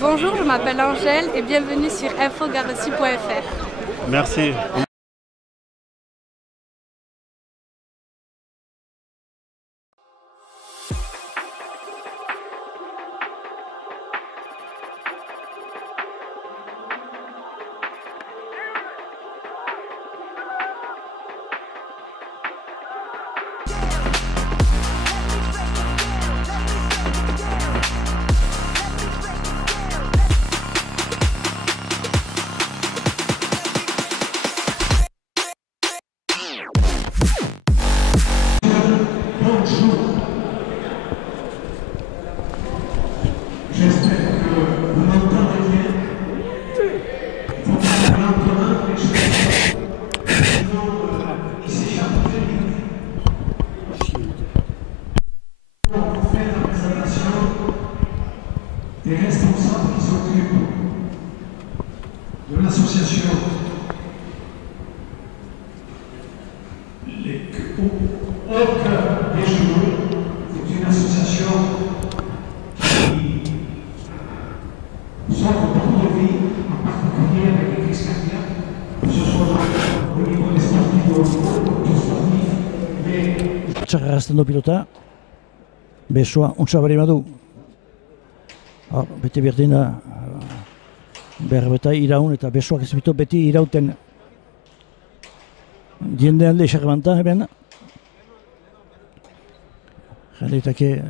Bonjour, je m'appelle Angèle et bienvenue sur infogarossi.fr. Merci. Les responsables qui s'occupent de l'association les Orques des Genoux, c'est une association qui s'offre beaucoup de vie, en particulier avec les cardiaques, que ce soit au niveau des sportifs de haut niveau, des sportifs, mais... Txarrarazten du pilota, besoa untsa bari badu. Beti berdina behar beta iraun eta besoak ez bitu beti irauten jendean lexarmanta eben. Jaleitake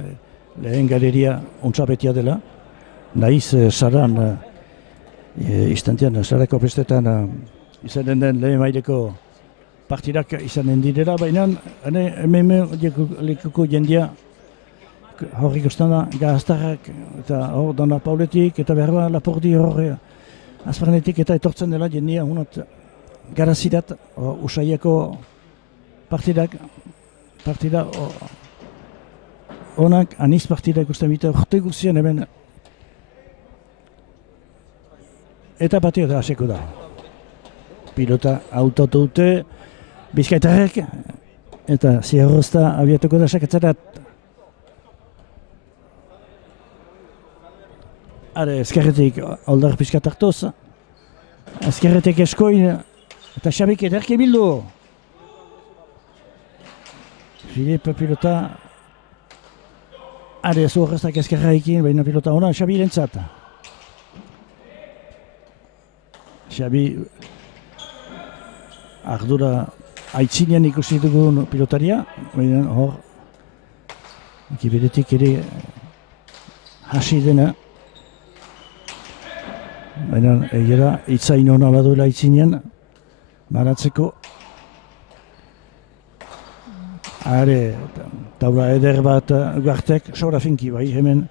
lehen galeria untsa betia dela. Naiz saran istantean, sarako prestetan izanen den lehen maileko partidak izanen direla, baina hemen lekuko jendia hor ikusten da gaztarrak eta hor Dona Pauletik eta behar ba Lapordi hor azparnetik eta etortzen dela jendia hunat garazidat usaiako partida honak aniz partida ikusten bita urte guztien hemen eta batio da haseko da. Pilota autotu dute Bizkaitarrek eta Ziarrozta abiatuko da sakatzarat. Ezkerretik aldar pixkat hartuz, ezkerretik eskoin eta Xabik ederki bildu. Filip pilota, ez horreztak ezkerraikin, baina pilota hona Xabi lentzat. Xabi ardura aitzinean ikusi dugun pilotaria, baina hor ekibiretik ere hasi dena. Baina egera itzain hona baduela itzinean baratzeko. Taula eder bat Ugartek, saura finki bai, hemen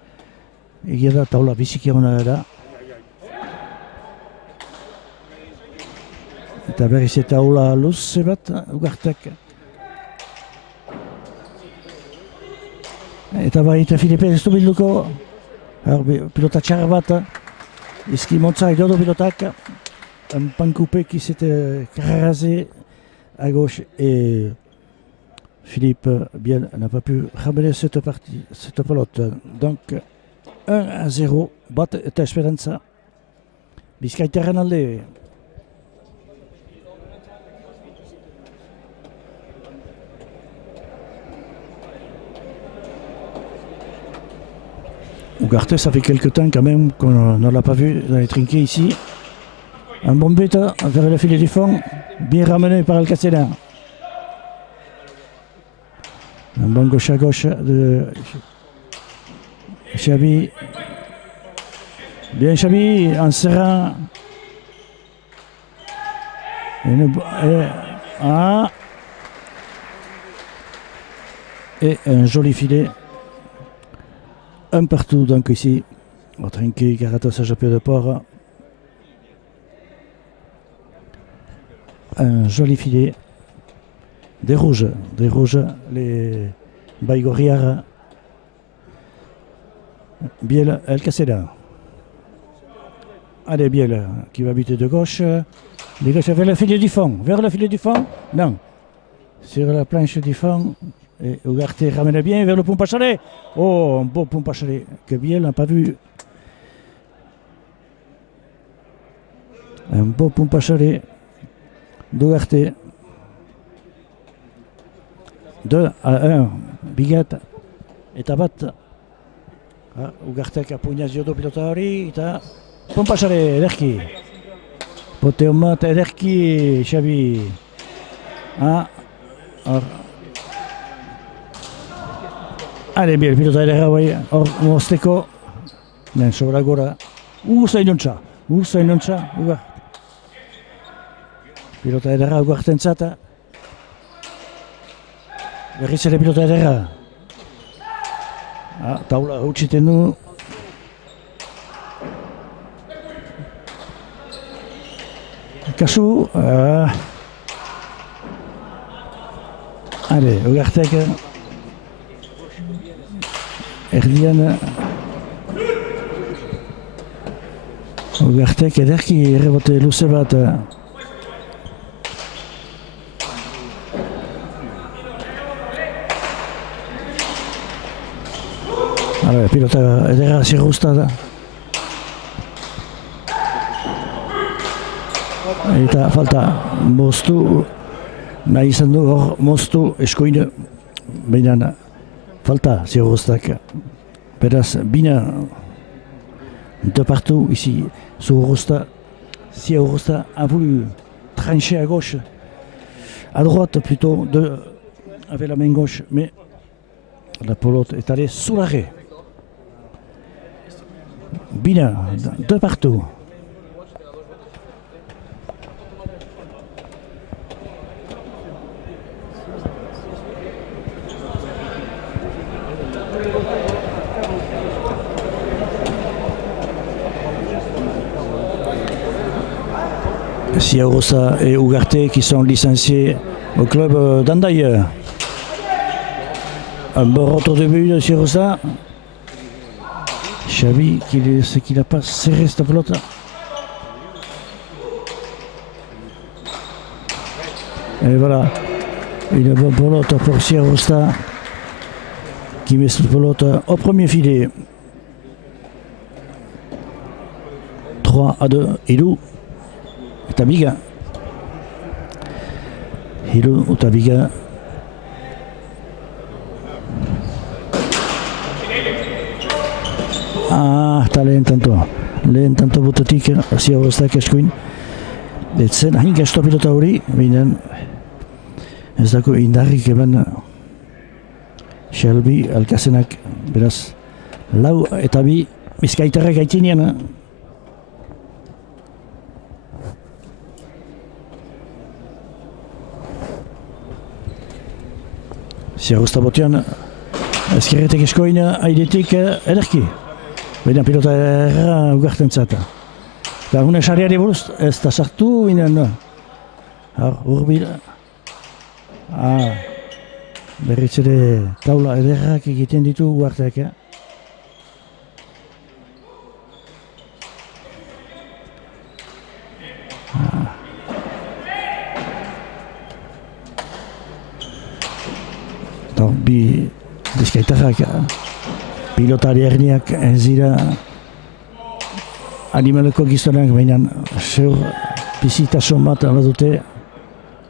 egera taula biziki hona da. Eta berriz taula luze bat Ugartek. Eta bai eta Filipe ez du bilduko, pilota txar bat. Iski Montza et Dodo Pilotac, un pancoupé qui s'était crasé à gauche et Philippe Biel n'a pas pu ramener cette pelote. Donc 1-0, bat eta Esperantza. Bizkaitarren alde. Ugarte, ça fait quelques temps quand même qu'on ne l'a pas vu dans les trinquets ici. Un bon but vers le filet du fond, bien ramené par Alcacelin. Un bon gauche à gauche de Xabi. Bien Xabi, en serrant. Et un joli filet. Un partout donc ici, au trinquet Caratos à Japé de Port. Un joli filet. Des rouges, les Baigoriara. Biel El Caseda. Allez, Biel qui va buter de gauche. Les gauches vers le filet du fond. Vers le filet du fond. Non. Sur la planche du fond. Et Ugarte ramène bien vers le Pompachalé. Oh, un beau Pompachalé que Biel n'a pas vu. Un beau Pompachalé d'Ugarte. 2-1. Bigat eta bat. Ugartek apuinazio du pilota hori eta Pompachalé ederki. Pote hon bat ederki, Xabi. Allez, bien, pilota ederra bai, hor mozteko. Lehen sobra gora. Zainontza, Ugart. Pilota ederra Ugarten zata. Berriz ere pilota ederra. Taula hautsiten du. Kasu. Allez, Ugartek. Erdian. Ugartek ederki rebote luze bat. Pilota ederra zirruzta da. Eta falta moztu, nahi izan du hor moztu eskoine, baina falta zirruztak. Beraz, bina de partout ici, Zirruzta a voulu trancher à gauche, à droite plutôt, avec la main gauche, mais la pelote est allée sous l'arrêt. Bina, de partout. Zirruzta et Ugarte qui sont licenciés au club d'Andaille. Un bon retour de but de Zirruzta. Xavi qui n'a pas serré cette pelote. Et voilà, une bonne pelote pour Zirruzta qui met cette pelote au premier filet. 3-2, Hilou Utabiga. Hilou Utabiga. Eta lehen tanto botetik Zirruztak eskuin. Etzen hain gasto pilota hori, baina ez dako indarrik eban Xalbi Alkazenak, beraz, 4-2 Bizkaitarrak aitzinean. Zirruzta botean, ezkerretek eskoin airetik ederki. Baina pilota erra Ugarten zata. Eta hune sariari buruz, ez da sartu inen. Urbil. Berriz ere taula ederrak egiten ditu Ugartek. Eta bi Bizkaitarrak pilotari erniak ez dira animaleko gizonak, baina zeur bizitasun bat dute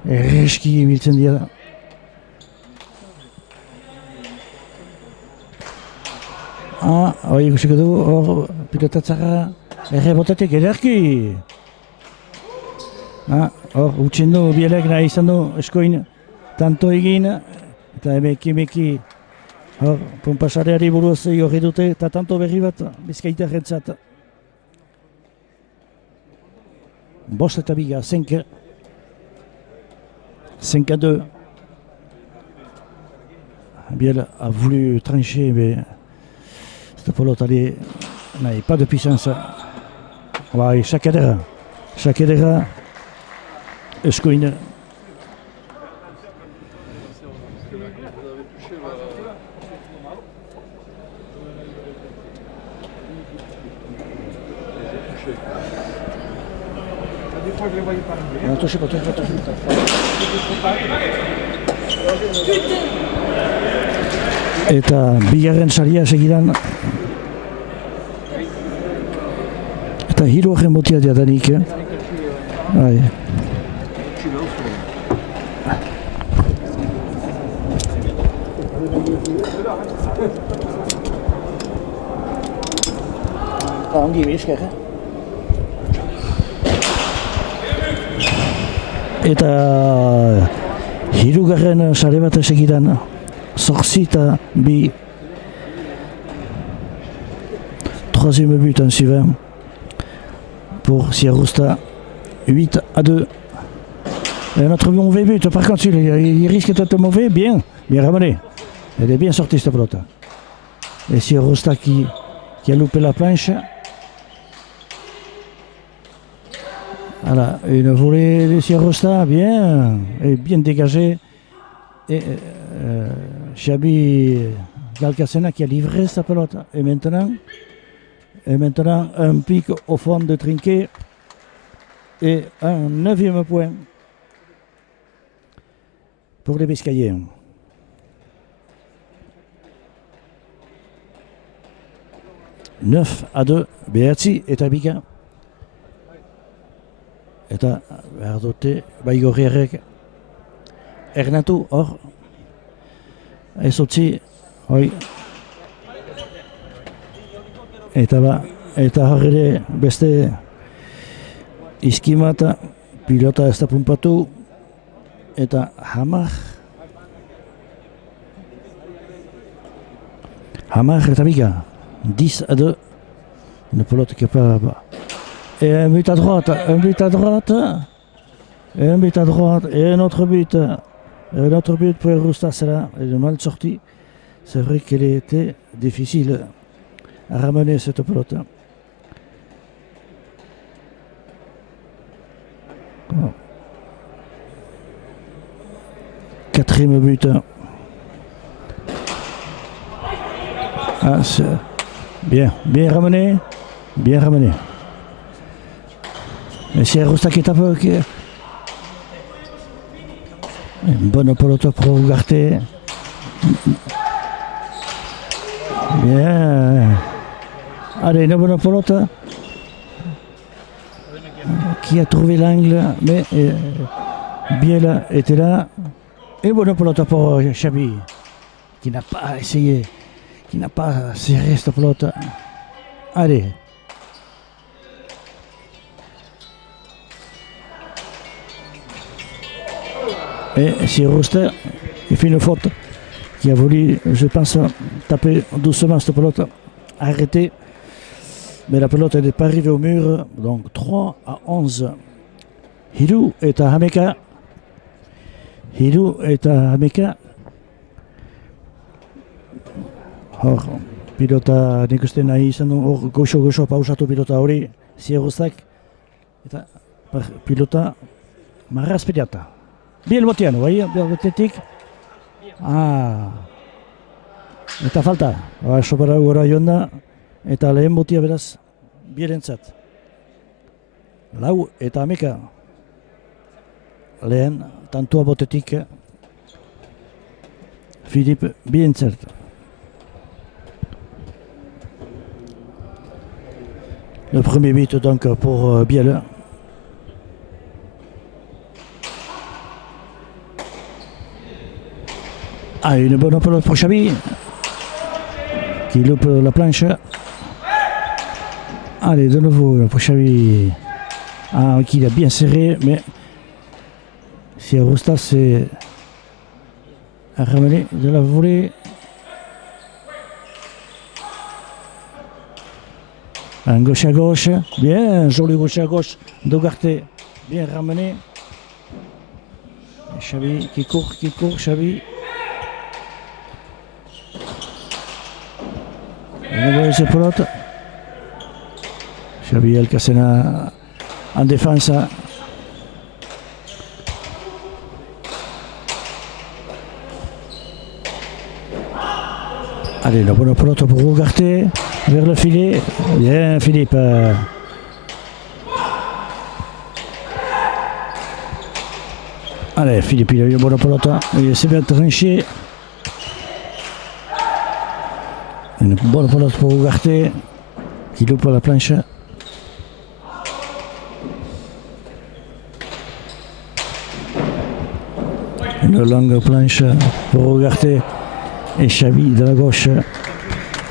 erreski ibiltzen dira. Hoi ikusiko du, hor pilotatzara errebotetik ederki. Hor utxen du, bielek nahi izan du eskoin tanto egin, eta emeki hor, Pompachaléari buruz horri dute eta tanto berri bat Bizkaitarrentzat. 5-2. 5-2. Biel a voulu trancher, mais cette pelote n'avait pas de puissance. Ouais, chaque edera, escoine. Non, touchez pas. Eta bigarren saria segidan. Eta hirugarren botia diadanik. Bai. Ongi bizkak, Eta hirugarren sare bat segidan, zortzi eta bi. Troisième but en suivant pour Siarusta, 8-2. Notre mauvais but, par contre, il risque d'être mauvais, bien ramené. Elle est bien sortie cette pelote. Et Siarusta qui a loupé la planche. Voilà, une volée de Siarusta, bien dégagée. Et Xabi Galcasena qui a livré sa pelote. Et maintenant, un pic au fond de trinquet et un 9e point pour les Biscayens. « 9-2, Behatzi eta bika. Eta behar dute baigorriarek ernatu hor. Ez utzi, hoi. Eta hor ere beste izkimata, pilota ez da pumpatu. Eta hamar eta bika. 10-2. Une pelote qui n'est pas... Et un but à droite, et un autre but. Un autre but pour Rusta, c'est là. Elle est mal sortie. C'est vrai qu'elle était difficile à ramener cette pelote. Oh. 4e but. Ah, c'est bien ramené. Mais c'est Rusta qui tape. Une bonne pelote pour Ugarte. Bien. Allez, une bonne pelote. Qui a trouvé l'angle, mais Biel était là. Une bonne pelote pour Xabi, qui n'a pas essayé, qui n'a pas serré cette pelote. Allez. Et c'est Rusta qui fait une faute, qui a voulu, je pense, taper doucement cette pelote, arrêter. Mais la pelote n'est pas arrivée au mur, donc 3-11. Hiru eta Hameka. Hor, pilota nik uste nahi izan du, hor goxo pausatu pilota hori, Zierrustak. Eta pilota marrazpediata. Bien botiano, bai, botetik. Eta falta, sopara gora joan da, eta lehen botia beraz, bierentzat. Lau eta Hameka. Lehen, tantua botetik, Philippe bierentzat. Le premier but donc pour Biel. Une bonne pelote pour Xabi qui loupe la planche. Allez, de nouveau pour Xabi qui l'a bien serré, mais si Rusta s'est ramené de la volée. Un gauche à gauche, bien, joli gauche à gauche d'Ugarte, bien ramené. Xabi qui court, Xabi. Une mauvaise pelote. Xabi Alcacena en défense. Allez, la bonne pelote pour Ugarte. Vers le filet. Bien, Philippe. Allez, Philippe, il a eu une bonne pelote. Il s'est bien tranché. Une bonne pelote pour Ugarte, qui loupe la planche. Une longue planche pour Ugarte et Xavi de la gauche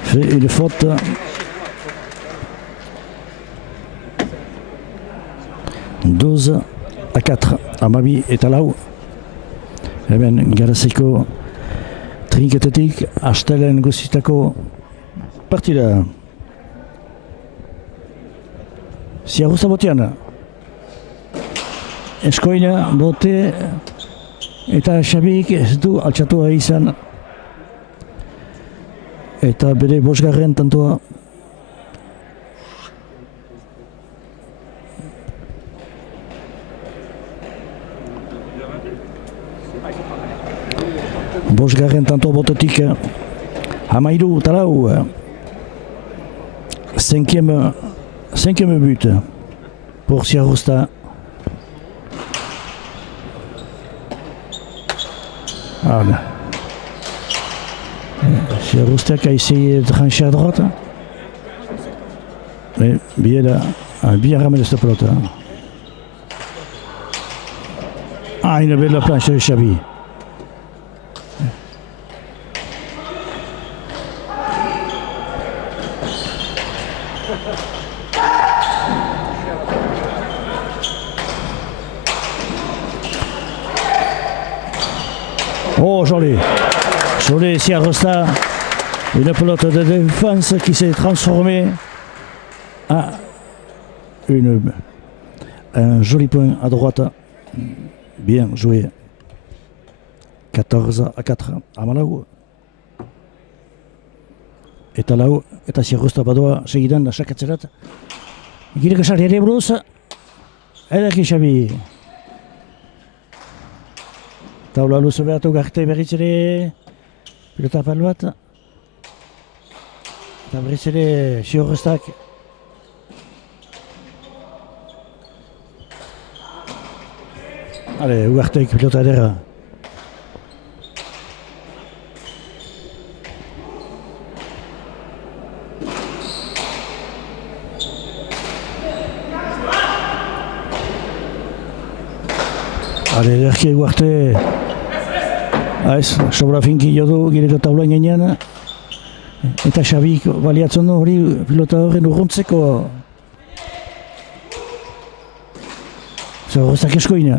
fait une faute. « 12-4. Amabi eta lau. Hemen Garaziko trinketetik astelen guztitako partida. Ziagusta botean. Eskoina bote eta Xabik ez du altxatua izan. Eta bere bosgarren tantoa. Bosgarren tanto botetik 13-4. Cinquième but pour Ziagusta. Ziagusta qui a essayé de trancher à droite. Mais Biel a bien ramené cette pelote. Une belle planche de Xavi. Oh, joli. Joli Ziagusta. Une pelote de défense qui s'est transformée en un joli point à droite. Bien joué. 14-4 à Malau. Eta lau, eta Ziagusta badoa segidan sakatzerat. Gireko sariari buruz. Ederki Xabi. Taula luze behatu Ugarte berriz ere. Pilota apal bat. Eta berriz ere Ziagustak. Ugartek pilota ederra. Ederki Ugarte. Sobra finki jo du gireko taulain gainean. Eta Xabik baliatzen du hori pilota horren urruntzeko. Ziagustak eskoina.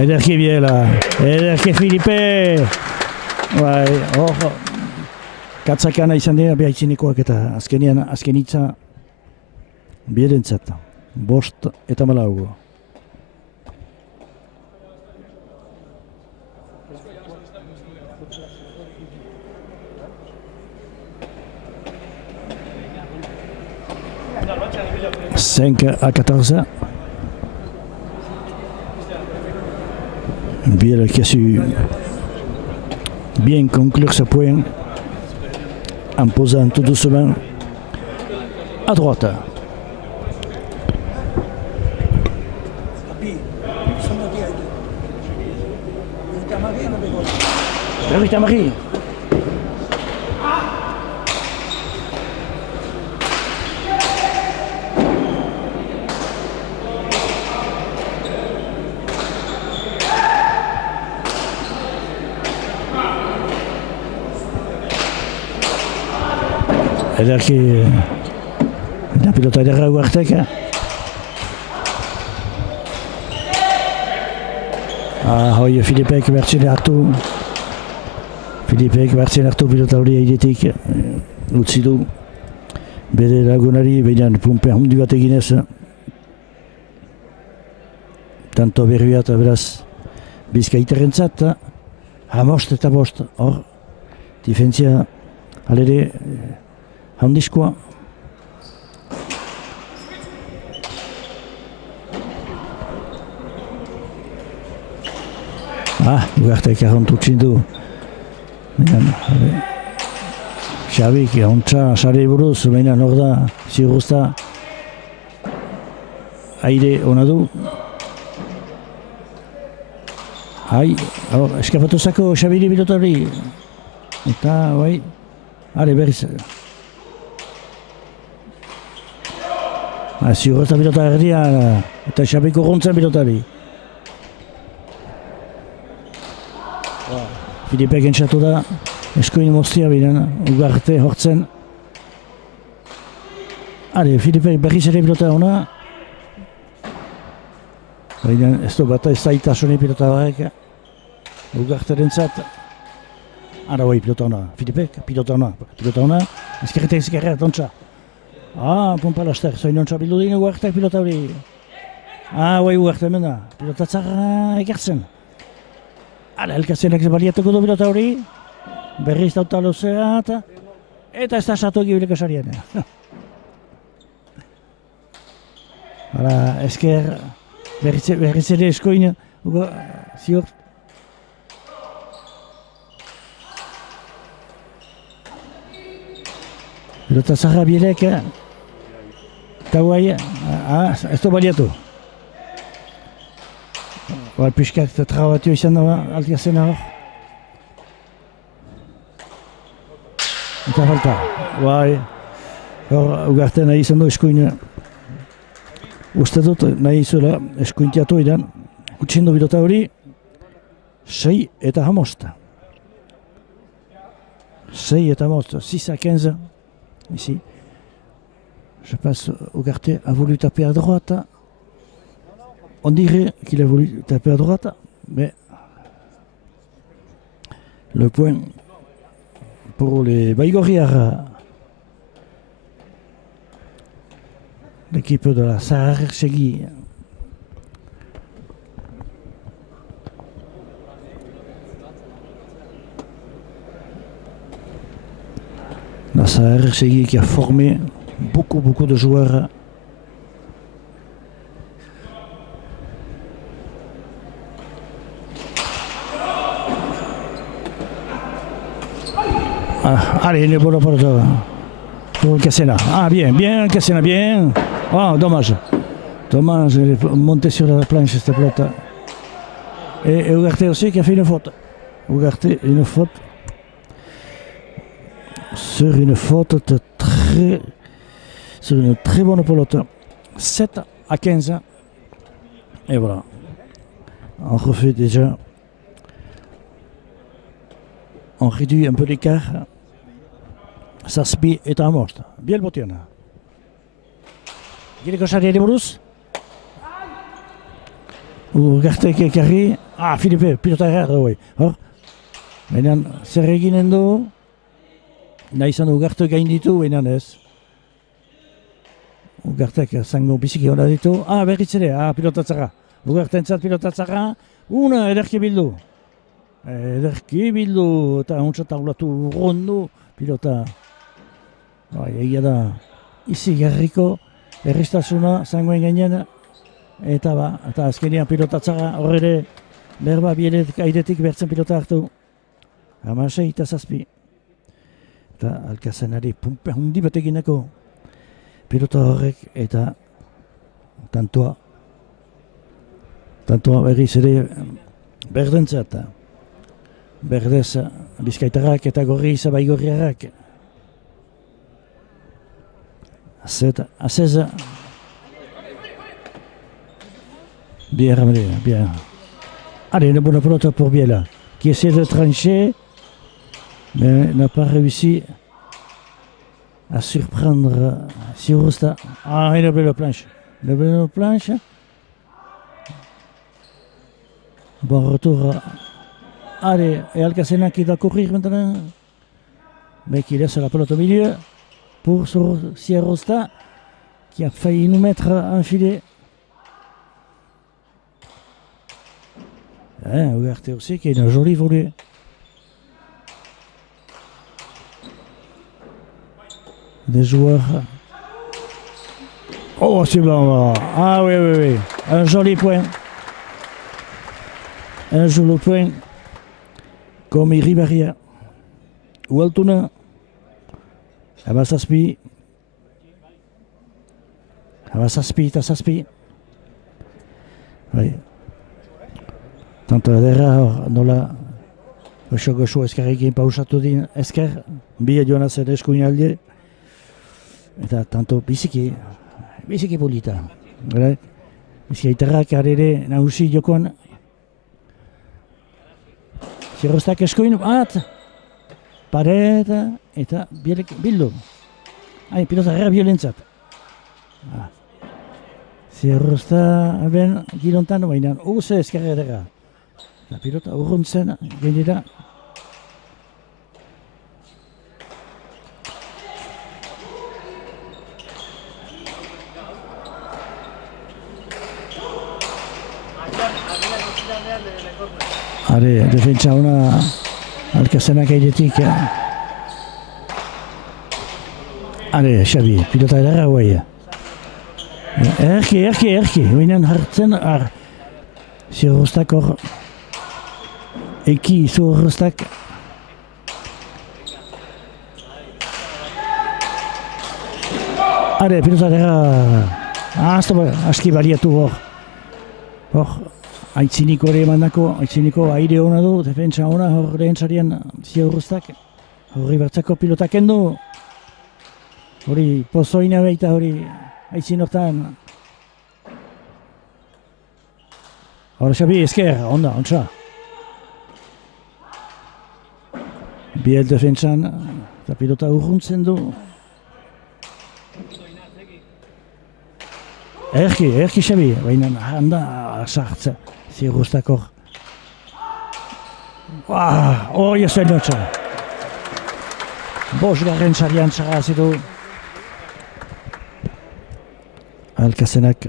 Ederki Biela. Ederki Filipe. Bai, hor. Katzakana izan dira behaitzinekoak eta azken hitza Bierentzat. 5-4. Biel qui a su bien conclure ce point en posant tout doucement à droite. Oui, Tamari. Ederki da pilota ederra Ugartek. Hoi Filipek bertzen hartu. Filipek bertzen hartu pilota hori airetik. Utzi du bere lagunari, baina pumpe handi bat eginez. Tanto berriat beraz Bizkaiterrentzat. 5-5. Hor, difentzia alere handizkoa. Ugartek arrontutxin du. Xabik, ontsa sare buruz, baina hor da, Ziagusta aire ona du. eskapatu zako Xabiri pilota hori. Eta, bai, berriz. Ziurrezta pilota erdia, eta Xabiko rontzen pilota hori. Filipek entzatu da, eskoin moztia bilen, Ugarte hortzen. Filipek berriz ere pilota hona. Baina ez du bat ez zaitasuni pilota horrek. Ugarteren zat. Bai, pilota hona. Filipek, pilota hona. Ezkerretek, ontsa. Pompa laster, zoin ontsa bildu dine Ugartek pilota hori. Bai, Ugarte hemen da. Pilota tzarra ekertzen. Elkazenak baliatuko du pilota hori. Berriz dauta luzea eta ez da satu egibileko sarien. Esker berriz ere eskoin ziur. Pilota zaharra bielek, eta guai, ez du baliatu. Piskak trabatu izan da Alkazen hor. Eta falta, Ugarte nahi izan du eskoin. Uste dut nahi izuela eskuintiatu idan, utxindu pilota hori, 6 eta 5. 6 eta 5, 6 à 15, ici. Je passe Ugarte a voulu taper à droite. On dirait qu'il a voulu taper à droite, mais le point pour les Baigorrières. L'équipe de la Sahar-Segui. La Sahar-Segui qui a formé beaucoup de joueurs. Allez, une bonne porte pour Cassena. Bien, Cassena, bien. Dommage, elle est montée sur la planche cette pelote. Et Ugarte aussi qui a fait une faute. Ugarte, une faute. Sur une très bonne pelote. 7 à 15. Et voilà. On refait déjà. On réduit un peu l'écart. Zazpi eta amost. Biel botiana. Gireko sariari buruz. Ugartek ekarri. Filipe, pilota erra hoi. Baina zer eginen du. Nahi izan Ugarte gainditu, baina ez. Ugartek zango biziki hona ditu. Berriz ere, pilotatzara. Ugarte entzat pilotatzara. Ederki bildu. Eta ontsat taulatu rondu pilota. Egia da, izi garriko berriztasuna zangoen gainen. Eta azkenean pilotatzara horre berba bielet airetik bertzen pilota hartu. 6 eta 7. Eta Alkazenari pumpe hundi bat egineko pilota horrek eta tantoa berriz ere berdentzat. Berdez Bizkaitarrak eta Gorriz Baigorriarrak. 7 à 16. Bien ramené, bien. Allez, une bonne pelote pour Biela, qui essaie de trancher, mais n'a pas réussi à surprendre Sirosta. Une belle planche. Bon retour. Allez, et Alcacena qui doit courir maintenant, mais qui laisse la pelote au milieu pour Sirosta, qui a failli nous mettre un filet. Ugarte aussi qui a une jolie volée. Des joueurs. Oh, c'est bon. Oui. Un joli point. Comme Iribarria. Ou Altuna. Abasaspi. Oui. Tanto ederra hor nola goxo eskerrekin pausatu din esker, bi joan zen eskuin alde, eta tanto biziki polita. Bizkaitarrak arere nagusi jokoan. Zierrostak eskuin bat, paret eta bildu. Pilota erra violentzat. Zierrosta ben gilontan baina uze eskerra edera. Pilota urruntzen genera. Are, defentsa ona Alkazenak airetik. Are, Xabi, pilota edera guai. Erki, baina hartzen zierrostak hor eki zierrostak are, pilota edera aski baliatu hor aitziniko ere emandako, aitziniko aire hona du, defentsa hona hor lehen zarian zierrostak horri bertzako pilota kendu hori pozoina baita hori aitzin hortan. Hora Xabi, esker, onda, ontsa. Biel defentsan, eta pilota urruntzen du. Erki Xabi, baina handa sartza, zierrostak hor. Hori ez den ontsa. Bosgarren zarian zarazidu. Alkazenak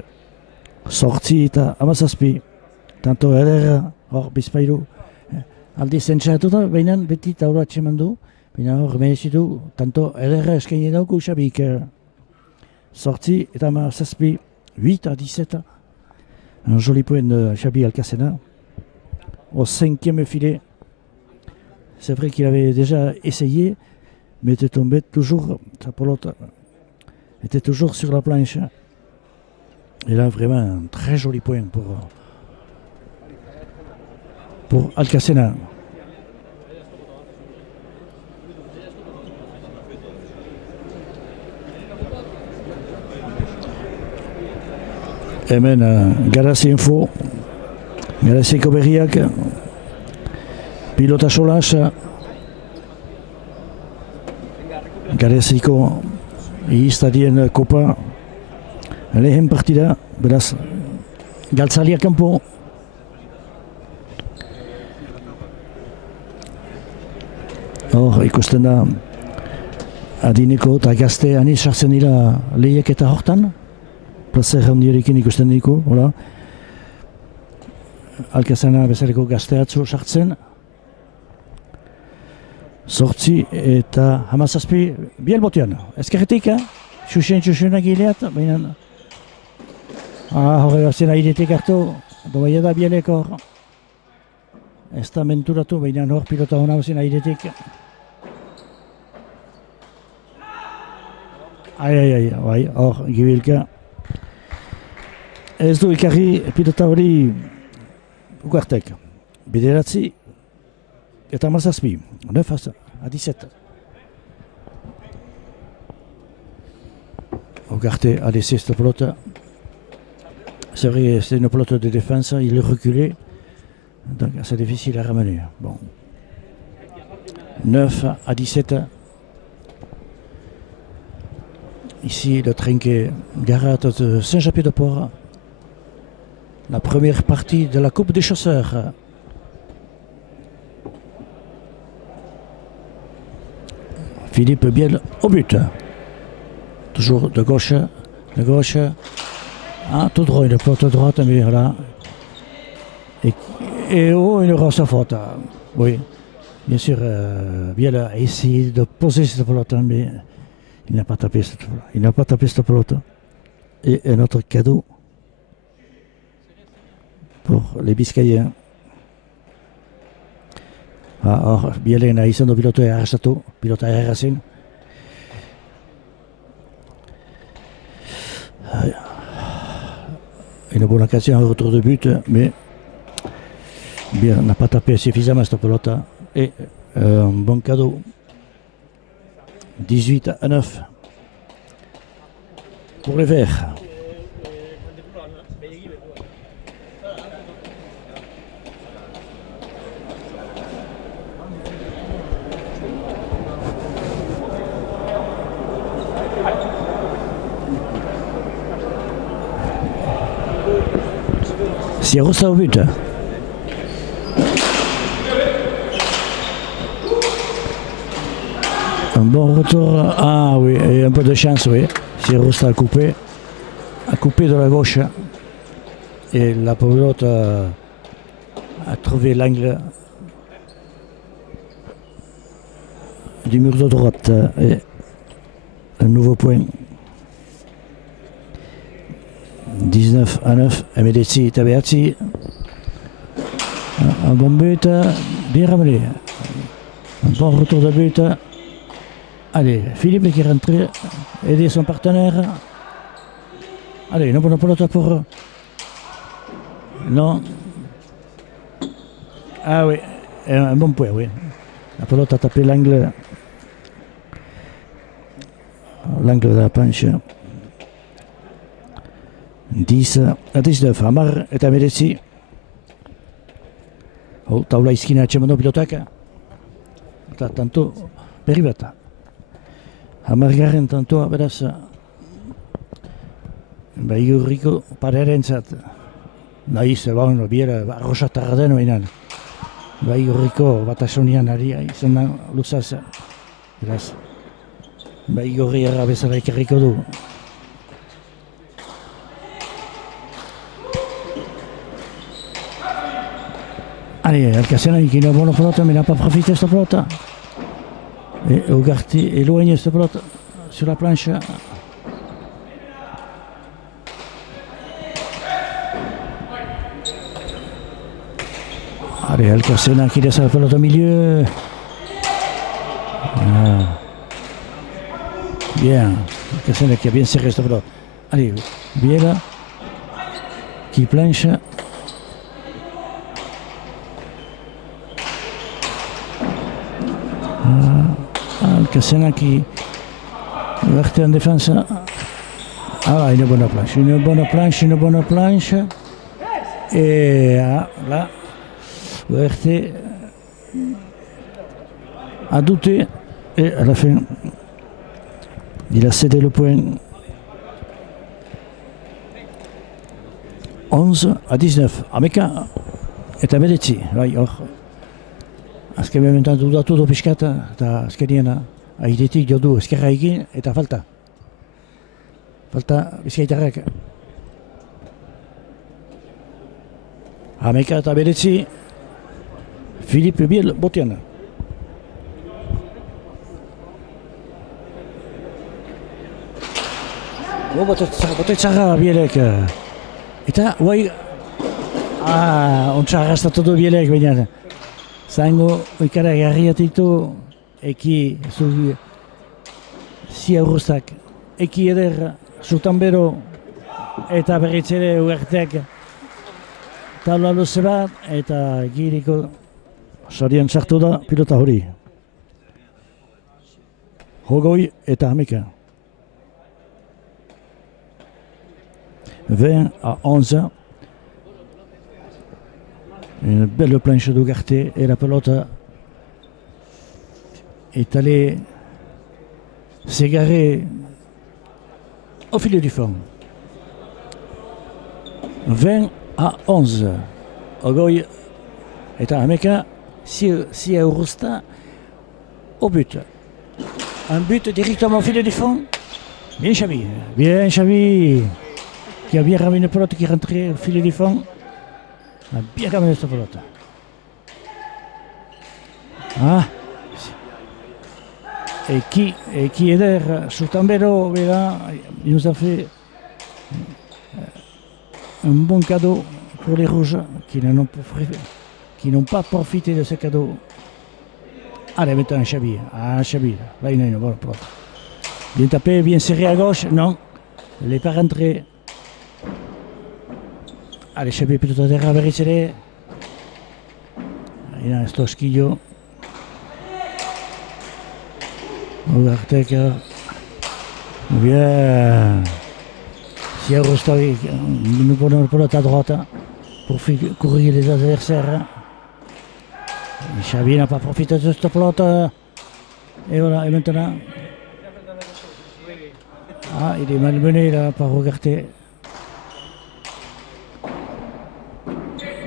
8 eta 17, tanto eder hor bizpailu aldi zentsatu da, baina beti taura atxeman du, baina hor mehezitu, tanto eder eskaini dauku Xabik 8 eta 17, 8 à 17, un joli point de Xabi Alcacena, au 5e filet. C'est vrai qu'il avait déjà essayé, mais était tombé toujours, sa pelote était toujours sur la planche. Et là, vraiment, un très joli point pour Alcacena. Hemen, Garazi info, Garaziko berriak, pilota solas, Garaziko iztadien kopa, lehen partida, beraz, galtzaliak kanpo. Hor, ikusten da, adineko eta gazte ani sartzen dira lehiak eta hortan. Plazer handierekin ikusten diko, hola. Alkazena bezaleko gazteatzu sartzen. 8 eta 17, biel botean. Ezkerretik, xuxenak gileat, baina horre bazen airetik hartu, dobaia da bielek hor. Ez da menturatu, baina hor pilota hona bazen airetik. Ai, hor, gibilka. Ez du ikarri pilota hori ukartek. Bederatzi eta 17, 9 à 17. Ugarte a laissé cette pelote. C'est vrai, c'est une pelote de défense, il est reculé, donc c'est difficile à ramener. Bon. 9 à 17. Ici, le trinquet Garat de Saint-Japé-de-Port. La première partie de la Coupe des chasseurs. Philippe Biel au but. Toujours de gauche. Tout droit, une porte droite, mais voilà. Et une grosse faute. Oui, bien sûr, Biel a essayé de poser cette pelote, mais il n'a pas tapé cette pelote. Et un autre cadeau pour les Biscayens. Hor, Bielen izan du pilotoa arrasatu, pilota errazin. Une bonne occasion, un retour de but, mais Bien, n'a pas tapé suffisamment cette pelota. Et un bon cadeau. 18-9 pour les Verts. Siarosta au but. Un bon retour. Ah oui, et un peu de chance, oui. Siarosta a coupé de la gauche. Et la pelote a trouvé l'angle du mur de droite. Et un nouveau point. 19-9, Amedezzi Tabeazzi. Un bon but, bien ramené. Un bon retour de but. Allez, Philippe qui est rentré, aider son partenaire. Allez, une bonne pelote pour... Non. Ah oui, un bon point, oui. La pelote a tapé l'angle de la planche. 10-19, Amar eta Amedezzi. Taula izkina atxemano pilotak. Eta tanto berri bat. Hamargarren tantoa beraz. Igurriko parearentzat. Nahiz, biera, arrosatarra den behinan. Igurriko batasonian ari izan da luzaz. Beraz, Igurri erra bezala ikerriko du. Allez, Alcacena qui a une bonne pelote, mais n'a pas profité de cette pelote. Et Ugarte éloigne cette pelote sur la planche. Allez, Alcacena qui laisse la pelote au milieu. Ah. Bien, Alcacena qui a bien serré cette pelote. Allez, Biela qui planche. Alcacena qui Ugarte en défense. Ah, une bonne planche. Et là, Ugarte a douté et à la fin, il a cédé le point. 11-19. Ameka eta Amedezzi. Bai, hor. Azken momentan dudatu du pixkat, eta azkenien airetik jo du eskerra egin, eta falta. Falta bizkaitarrak. Ameka eta Amedezzi. Philippe Biel botean. Botetzarra Bielek. Eta, guai, ontsa arrastatu du Bielek, baina. Zango, oikara garriatik du, eki Siaurustak, eki eder, zurtan bero, eta berritzere Ugarteak taula luze bat, eta giriko sarian sartu da pilota hori. Hogoi eta Ameka. 20-11. Une belle planche d'Ugarte et la pelote est allée s'égarer au fil du fond. 20-11. Ogoy est à Ameka, Siaurustak au but. Un but directement au fil du fond. Bien Xavi, qui a bien ramené une pelote qui est rentrée au fil du fond. A bien ramené cette pelote. Ah. Et qui est derrière Soutambero, il nous a fait un bon cadeau pour les rouges qui n'ont pas profité de ce cadeau. Allez, maintenant Xavi. Ah, Xavi. Là, il a une bonne pelote. Bien tapé, bien serré à gauche. Non. Il n'est pas rentré. Allez, Xavi, pilote derrière, Berritzere. Ina ez toskillo. Ugartek. Bien. Siarosta nous prenons le pelote à droite pour courir les adversaires. Xavi n'a pas profité de cette pelote. Et voilà, et maintenant. Ah, il est malmené là par Ugarte. Et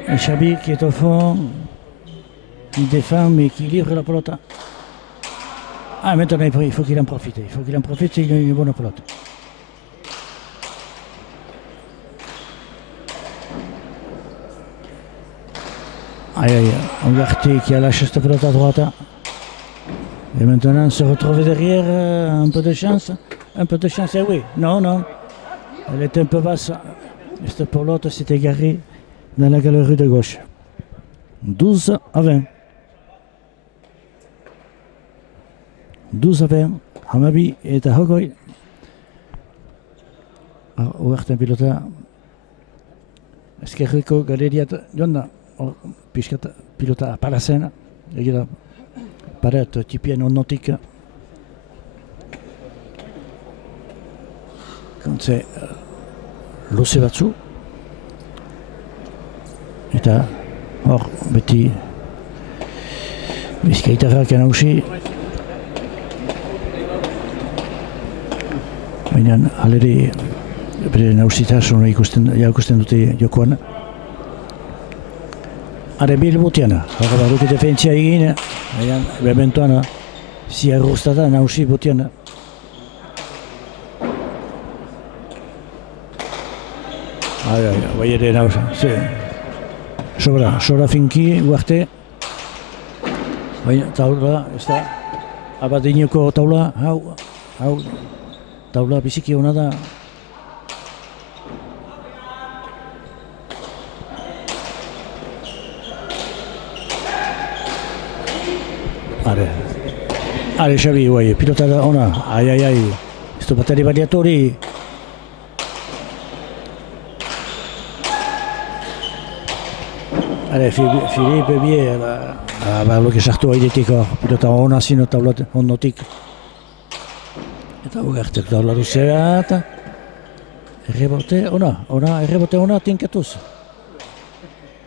Xavi qui est au fond, qui défend mais qui livre la pelote. Ah, maintenant il faut qu'il en profite. Il faut qu'il en profite, c'est une bonne pelote. Aïe aïe, Ugarte qui a lâché cette pelote à droite. Et maintenant se retrouver derrière, un peu de chance. Un peu de chance, oui. Non, non. Elle était un peu basse. Et cette pelote s'est égarée dans la galerie de gauche. 12-20. 12-20. Hamabi eta Hogoi. Ugarte pilota. Eskerreko galeriat joan da. Piskat pilota aparazen. Egira paret tipien onnotik. Kantze luze batzu. Eta hor beti bizkaitarrak nagusi. Baina halere bere nagusitasuna ikusten dute jokoan. Are bilbutiana, hor baruki defentzia egin, baina bebentuana ziarruztata nagusi butiana. Bai ere nagusi, sobra finki Ugarte, baina taula, ez da, abadineko taula, hau, taula biziki hona da. Are Xavi, guai, pilota da ona, ai, ez du bateri baliatori. Are, Filipe bie, bloke sartu haidetik hor, pilota ona zino taulat ondotik. Eta Ugartek taula luzea eta errebote ona tinkatuz.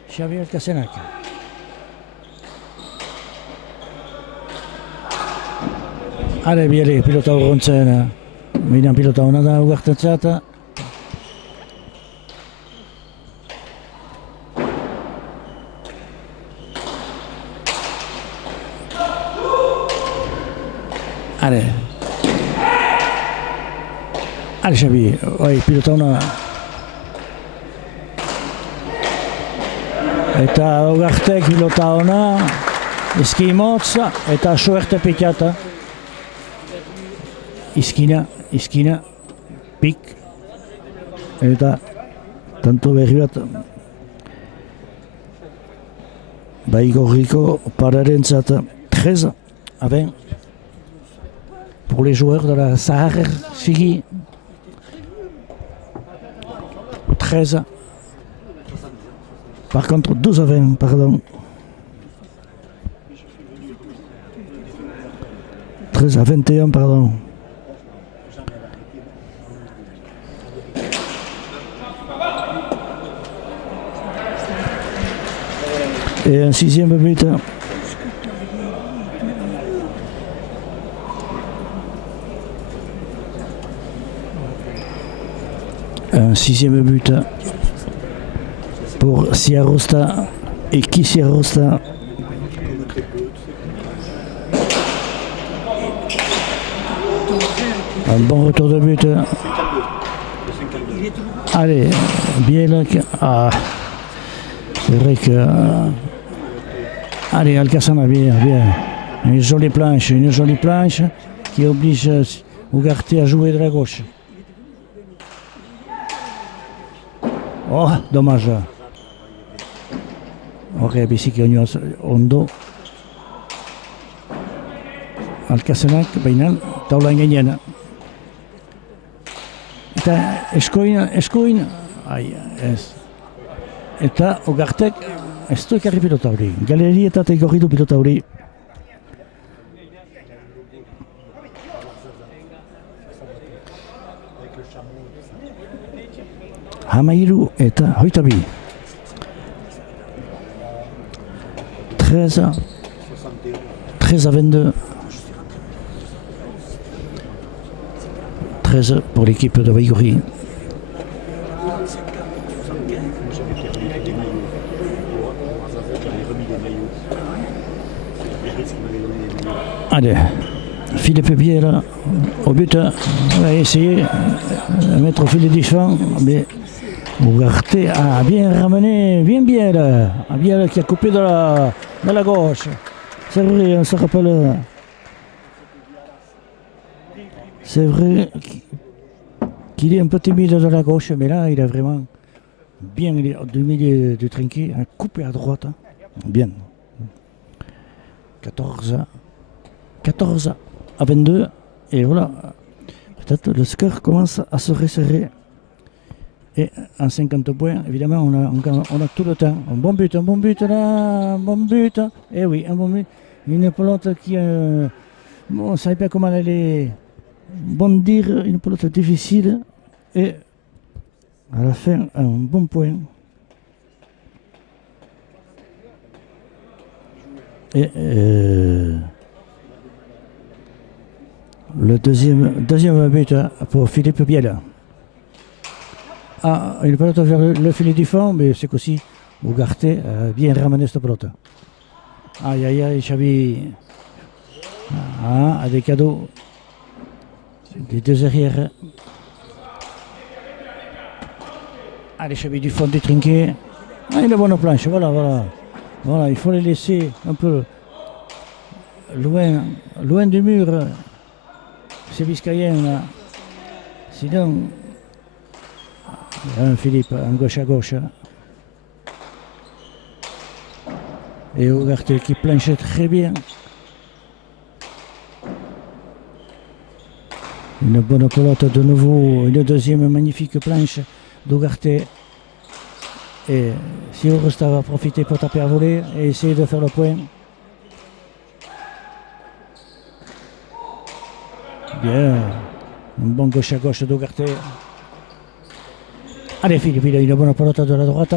Xavi Alkasenak. Are bieli pilota urrontzen, minan pilota hona da Ugartentzat. Are Xavi, pilota hona. Eta Ugartek pilota hona, eskimotz eta suerte pikata. Iskina, pik, eta tanto berri bat Baigorriko pararentzat 13 avant pour les joueurs de la Sahar Sigi 13 par contre 12-20 pardon 13-21 pardon. Et un sixième but. Un sixième but pour Siarosta et Kisiarosta. Un bon retour de but. Allez, Bielak. Ah, c'est vrai que... allez, Alcasana, bien. Une jolie planche qui oblige Ugarte à jouer de la gauche. Oh, dommage. Ok, biziki ondo. Alcacenak, baina taulan gainean. Eta eskuin, ai, ez. Eta Ugartek ez du ekarri pilota hori. Galerietat egorri du pilota hori. Hamairu eta hoita bi. 13 à 22. 13 pour l'équipe de Baïgori. Allez, Philippe Biel au but, on va essayer de mettre au fil du champ, mais Ugarte a bien ramené, bien là. Biel qui a coupé de la gauche. C'est vrai, on se rappelle. C'est vrai qu'il est un peu timide de la gauche, mais là, il a vraiment bien du milieu du trinquet, un coupé à droite. Bien. 14 à 22. Et voilà. Peut-être le score commence à se resserrer. Et en 50 points, évidemment, on a tout le temps. Un bon but là, un bon but. Et oui, un bon but. Une pelote qui... bon, on ne savait pas comment elle allait bondir, une pelote difficile. Et à la fin, un bon point. Et le deuxième but pour Philippe Biel. Ah, une pelote vers le filet du fond, mais c'est qu'aussi Ugarte a bien ramené cette pelote. Aïe, Xavi. Ah, des cadeaux des deux arrières. Allez, Xavi du fond du trinquet. Ah, une bonne planche, voilà. Voilà, il faut les laisser un peu loin du mur. Ces Biscayens là. Sinon, Philippe, en gauche à gauche. Et Ugarte qui planche très bien. Une bonne pelote de nouveau, une deuxième magnifique planche d'Ugarte. Et si Augusta va profiter pour taper à voler et essayer de faire le point. Bien, un bon gauche à gauche d'Ugarte. Allez Philippe, il a une bonne pelote de la droite.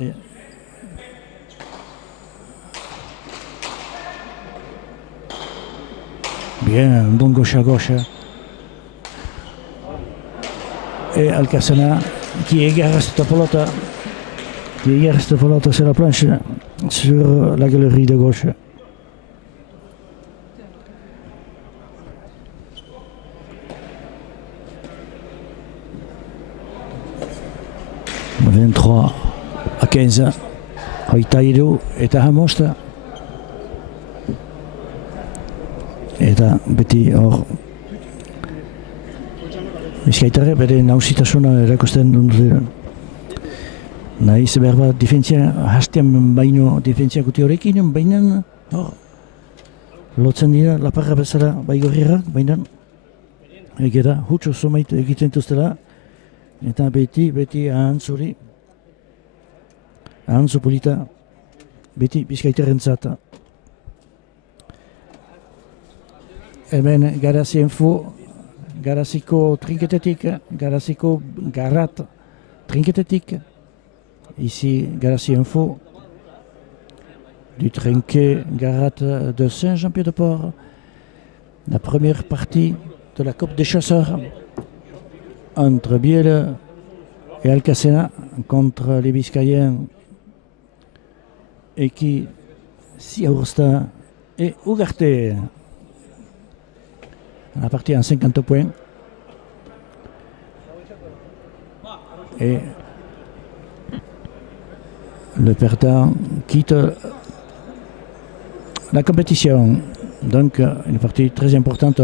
Et bien, un bon gauche à gauche. Et Alcacena qui égare cette pelote. Sur la planche, sur la galerie de gauche. « 23 à 15. Hoitairu eta hamosta. Eta beti hor Bizkaitarrek bere nausitasuna erakusten dute. Nahiz behar bat difentzia hastean baino difentzia guti horrekin, baina hor lotzen dira laparra bezala Baigorriak, baina egera hutsu zomait egiten duztela. Eta beti ahantzuri, ahantzu polita, beti Bizkaitarrentzat. Hemen Garazi info, Garaziko trinketetik, Garaziko Garat trinketetik. Ici Garazi info, du trinquet Garat de Saint-Jean-Pied-de-Port. La première partie de la Coupe des Chasseurs. Entre Biel et Alcacena contre les Biscayens et qui Siaursta et Ugarte. La partie en 50 points. Et le perdant quitte la compétition. Donc une partie très importante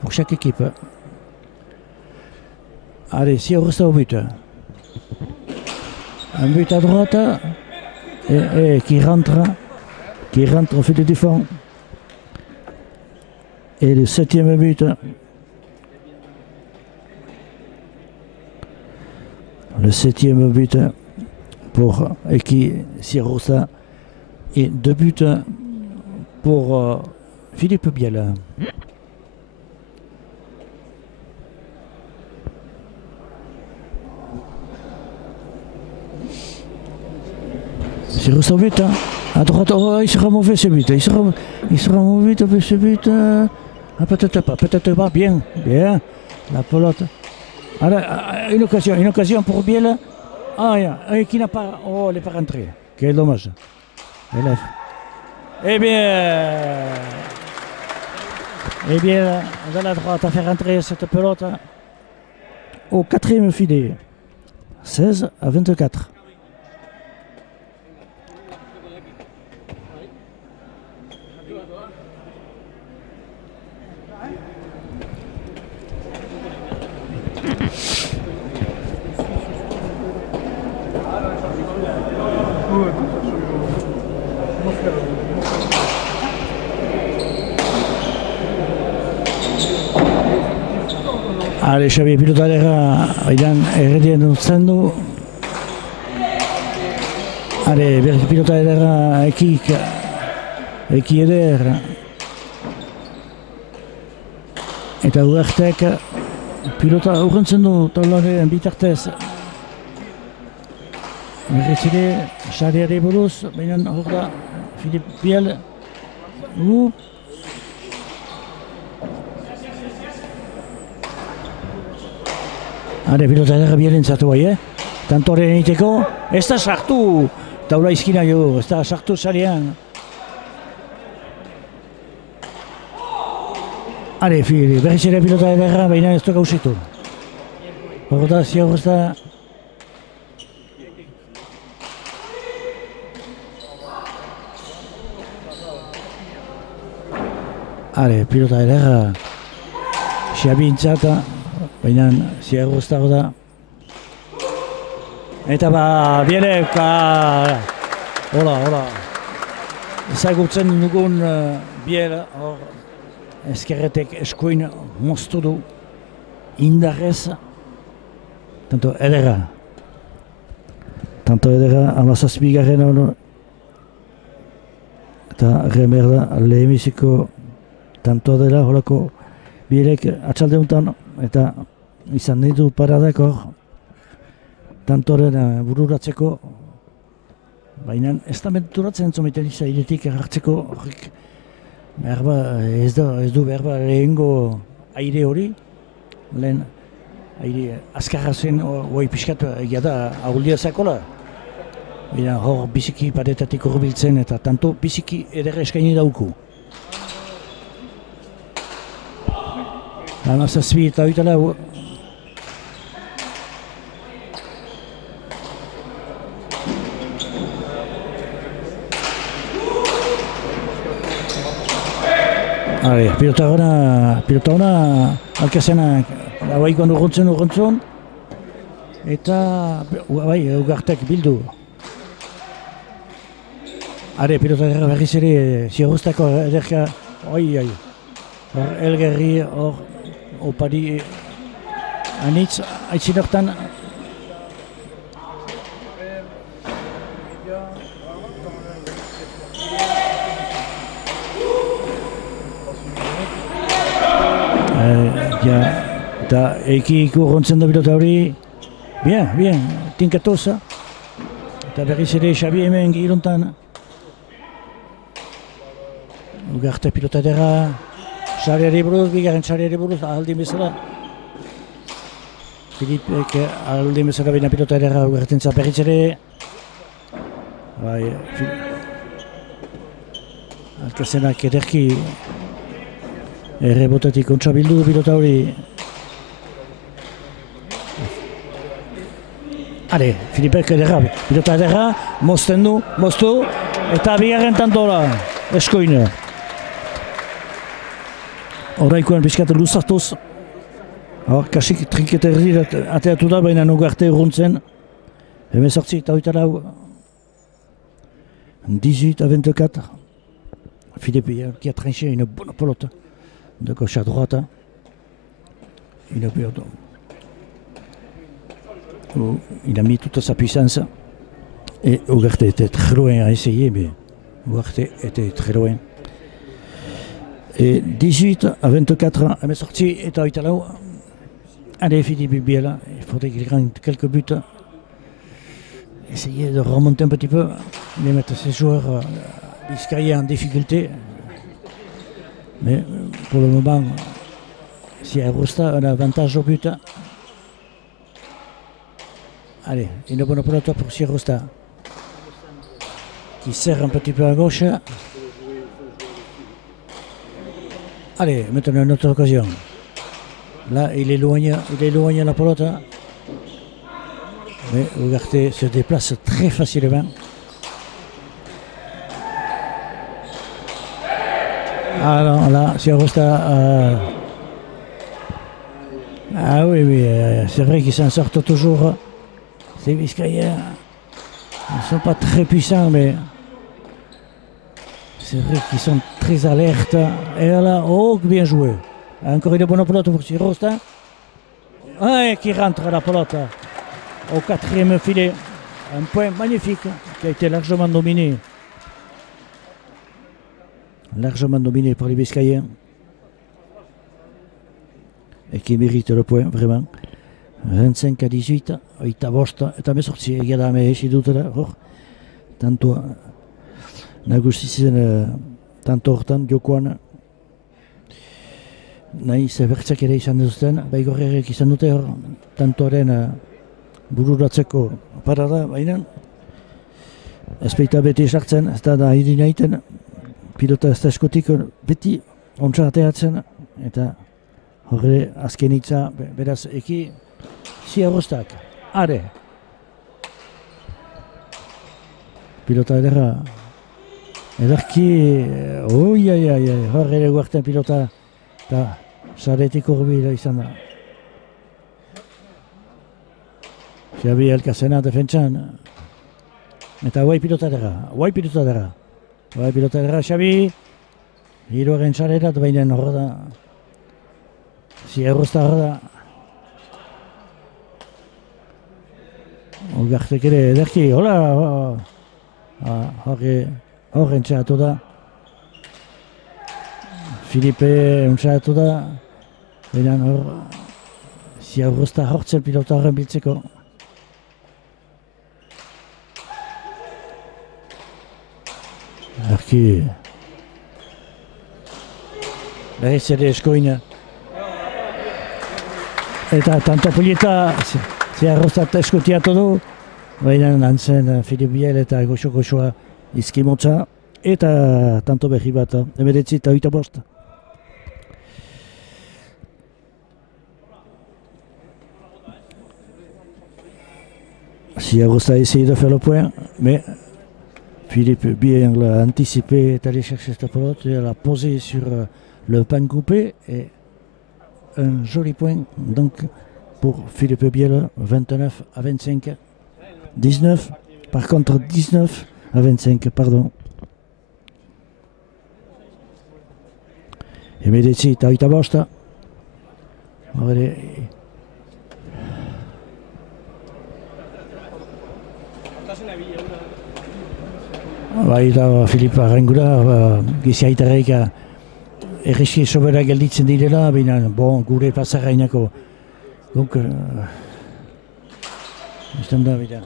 pour chaque équipe. Allez, Siaursta au but. Un but à droite et qui rentre au fil du fond. Et le 7e but. Le 7e but pour Eki Sierrosa et 2 buts pour Philippe Biel. Sierrosa but, à droite, oh, il sera mauvais ce but, il sera mauvais ce but, peut-être pas, bien, la pelote. Alors, une occasion pour Biel. Qui n'a pas. Oh, elle n'est pas rentrée. Quel dommage. Élève. Eh bien, de la droite a fait rentrer cette pelote au 4e filet. 16-24. Allez, Xabi, pilota ederra, iran erredian dutzen du. Allez, pilota ederra eki eder. Eta Ugartek pilota urrentzen du taularen bitartez. Berriz Xariari buruz, baina hor da Philippe Biel. Hare, pilota ederra Bielentzatu bai, Tantoren egiteko, ez da sartu taula izkina jo, ez da sartu Xarian. Hare, berriz pilota ederra, baina ez du gauzitu. Hor da, ziaur ez da. Hare, pilota ederra Xabintzat, baina ziago ez dago da. Eta Bielek, hola. Ezagutzen dugun Biel, hor ezkerretek eskuin moztu du indarrez. Tanto ederra, 17. hor. Eta remerda lehenbiziko tanto dela holako Bielek atxalde honetan eta izan ditu paradak hor tantoren bururatzeko, baina ez da menturatzen zomiten izairetik erartzeko horrek ez du behar lehengo aire hori, lehen aire azkarra zen hoi pixkat egia da ahuldia zakola, baina hor biziki paretatik horbiltzen eta tanto biziki eder eskaini dauku. Zazpi eta oitala pilota ona alkazenak abaikoan urruntzen eta Ugartek bildu. Pilota berriz ere Ziagoztako ederka Elgerri hor opari anitz aitzin hortan. Eta eki urruntzen da pilota hori. Bien, tinkatuz. Eta berriz ere Xabi hemen gilontan. Ugarte pilota ederra. Xariari buruz, bigarren Xariari buruz, ahaldin bezala. Filipek ahaldin bezala baina pilota ederra ugarten za berriz ere. Alkazenak ederki errebotetik ontsa bildu pilota hori. Filipek ederra, pilota ederra, moztu, eta bigarren tantola, eskoin. Horraikoan bizkatu luzartuz, kasik trinketa erdirat ateatu da, baina Ugarte urruntzen. 18 eta 24. 18-24. Philippe qui a tranché une bonne pelote de gauche à droite. Il a perdu. Il a mis toute sa puissance. Et Ugarte était très loin à essayer, mais Ugarte était très loin. Et 18 à 24 ans, elle est sortie, et à Italo. Allez, Philippe Biela, il faudrait qu'il gagne quelques buts. Essayer de remonter un petit peu, de mettre ces joueurs biscayens en difficulté. Mais pour le moment, si Arosta a un avantage au but. Allez, une bonne pelote pour Sierosta, qui serre un petit peu à gauche. Allez, maintenant une autre occasion. Là, il éloigne la pelote. Mais Ugarte se déplace très facilement. Alors là, Sierosta... Ah oui, c'est vrai qu'ils s'en sortent toujours. Ces Biscayens, ils ne sont pas très puissants, mais c'est vrai qu'ils sont très alertes. Et là, oh, bien joué. Encore une bonne pelote pour Sierosta. Et qui rentre la pelote au 4e filet. Un point magnifique qui a été largement dominé. Largement dominé par les Biscayens. Et qui mérite le point, vraiment. 25 à 18, oita bost, eta mezortzi egia da esi dutela, hor. Tanto nagusi zen, tanto hortan, jokoan, nahiz bertzak ere izan duzten, baigorrerek izan dute hor, tantoaren bururatzeko parada, baina ez baita beti esartzen, ez da hiri nahiten, pilota ez da eskotik beti ontsa ateatzen, eta horre azken hitza, beraz eki, Sierostak, are. Pilota ederra. Ederki, oi, hor ere guarten pilota, eta saretik urbila izan da. Xabi Elkazena defentsan. Eta guai pilota ederra. Xabi. Hiruaren sarerat bainen hor da. Sierostak hor da. Ugartek ere ederki, hola, horren txatu da. Filipe untxatu da. Beran hor, Sierrosta hortzen pilota horren biltzeko. Ederki. Berriz ere eskoina. Eta tanto polieta... Sierrostak eskutiatu du, baina nantzen Filip Biel eta goxo-goxoa izkimotza, eta tanto berri bat, 19 eta 25. Sierrostak a essayé de faire le point, mais Philippe Biel l'a anticipé, est allé chercher cette pelote, il l'a posé sur le pan coupé, et un joli point, donc, pour Philippe Biel, 29 à 25. 19, par contre 19 à 25, pardon. Et Medici, oita bost. Baita Filip Arrengula, giziaitarek erreski sobera gelditzen direla, baina bon, gure pasarrainako. Donc, izan da, bida.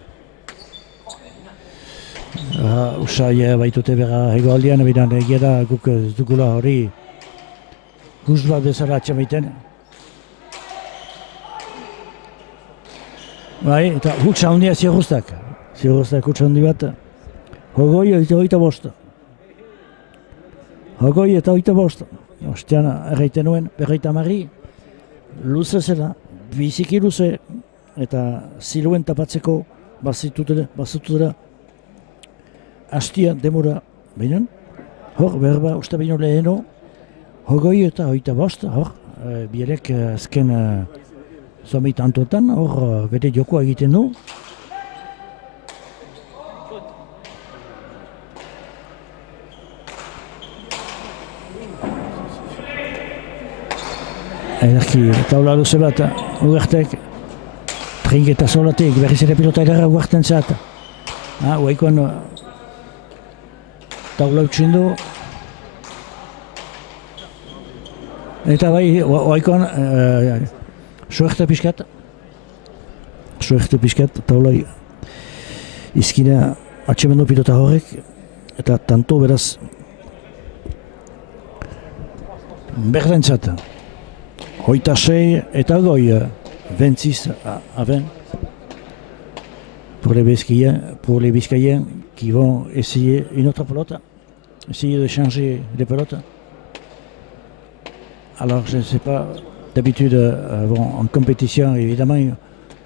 Usai baitute bera egoaldian, bida, egia da guk ez dugula hori guzti bat bezala atxamaiten. Bai, eta hutsa handia Sierrostak. Sierrostak hutsa handi bat. Hogoi eta 25. Hogoi eta 25. Ostean erraiten nuen, 50 luze zela. Biziki luze eta ziluen tapatzeko bazitutela hastia demora behinan. Hor, berba, uste behino leheno, hogoi eta 25, hor, Bielek azken zomeit antotan, hor, bere jokoa egiten du. Ederki, taula luze bat, Ugartek, trinketa solatik, berriz ere pilota edera Ugarten zat. Oaikoan taula utxin du. Eta bai, oaikoan suerte pixkat. Suerte pixkat, taula izkina atxemendu pilota horrek. Eta tanto beraz berdentzat. 26 eta goi 26 avant. Pour les Biscayens qui vont essayer une autre pelote, essayer de changer les pelotes. Alors je ne sais pas, d'habitude en compétition évidemment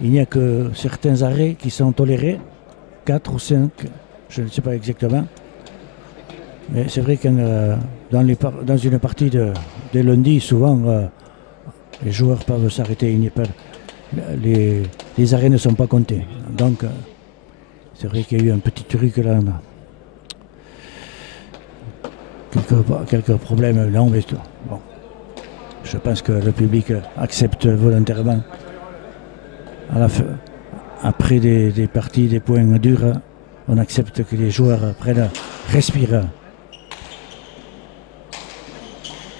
il n'y a que certains arrêts qui sont tolérés, 4 ou 5, je ne sais pas exactement. Mais c'est vrai que dans une partie de lundi, souvent les joueurs peuvent s'arrêter, les arrêts ne sont pas comptés. Donc, c'est vrai qu'il y a eu un petit truc là. Quelques problèmes là, mais bon. Je pense que le public accepte volontairement. À la fin, après des parties, des points durs, on accepte que les joueurs respirent.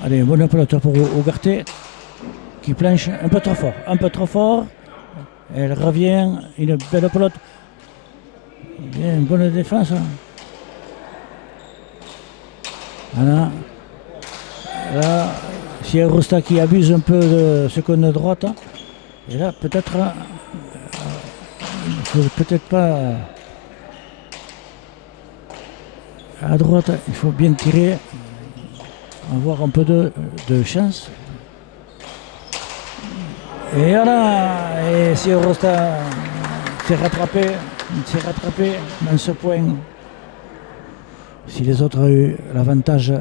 Allez, bonne pelote pour Ugarte qui planche un peu trop fort. Elle revient, une belle pelote. Bien, une bonne défense. Voilà. Là, c'est Rosta qui abuse un peu de seconde droite. Et là, peut-être, il ne faut peut-être pas à droite, il faut bien tirer, avoir un peu de chance. Et voilà, et si Rosta s'est rattrapé dans ce point. Si les autres ont eu l'avantage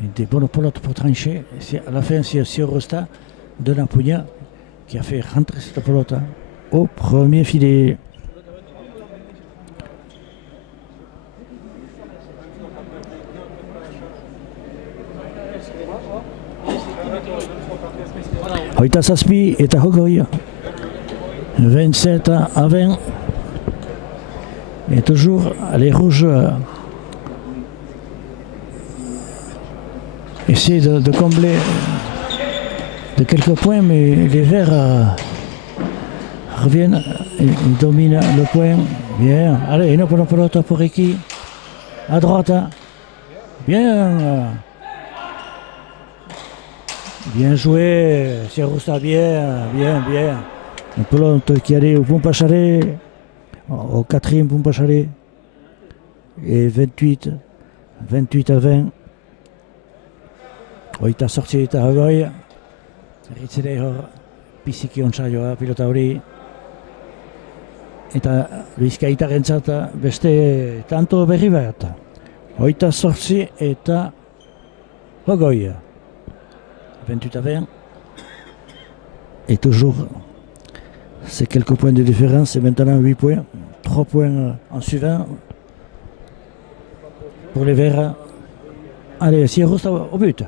des bonnes pelotes pour trancher, à la fin c'est Rosta de Nampugna qui a fait rentrer cette pelote au premier filet. Hoita Saspi eta Hogoi 27 à 20 et toujours les rouges essaient de combler de quelques points, mais les verts reviennent, ils dominent le point. Bien, allez, une bonne pelote pour Ricky à droite, bien. Bien joué, c'est Rosta, bien. Une pelote qui allait au Pompacharé, au quatrième Pompacharé. Et 28 à 20. Oita sortzi eta Hogoi. Ritzere hor, biziki ontsaioa pilota hori. Eta Bizkaitarentzat beste tanto berri bat. Oita sortzi eta Hogoi. 28 à 20. Et toujours, c'est quelques points de différence. Et maintenant 8 points. 3 points en suivant. Pour les Verts. Allez, Rosta au but.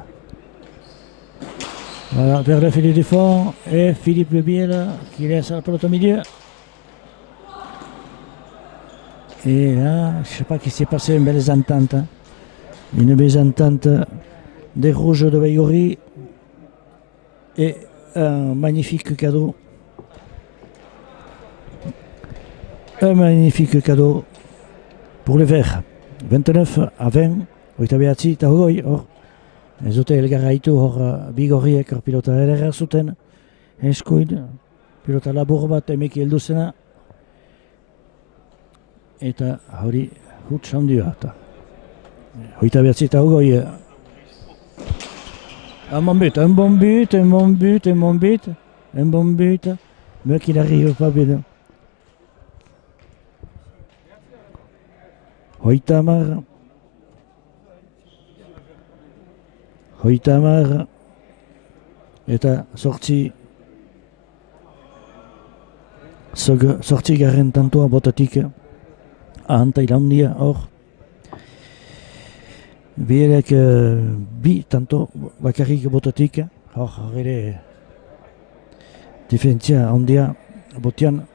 Voilà, vers le filet du fond. Et Philippe Lebiel qui laisse la pelote au milieu. Et là, je ne sais pas ce qui s'est passé, une belle entente. Une belle entente des Rouges de Baïgori. Et un magnifique cadeau. Un magnifique cadeau pour les Verts. 29 à 20. Oita behatzi eta Hogoi. Ez dute elgarraitu Bigorriek pilota ederra zuten. Eskuin. Pilota labur bat emeki heldu zena. Eta hori huts handi bat. Oita behatzi eta Hogoi. Un bon but, mais qu'il n'arrive pas bien. Hoitamar eta sortzi garen tantoa botatik ahanta ilandia hor. Bielek bi tanto bakarrik botatik, hor ere defentzia handia botian.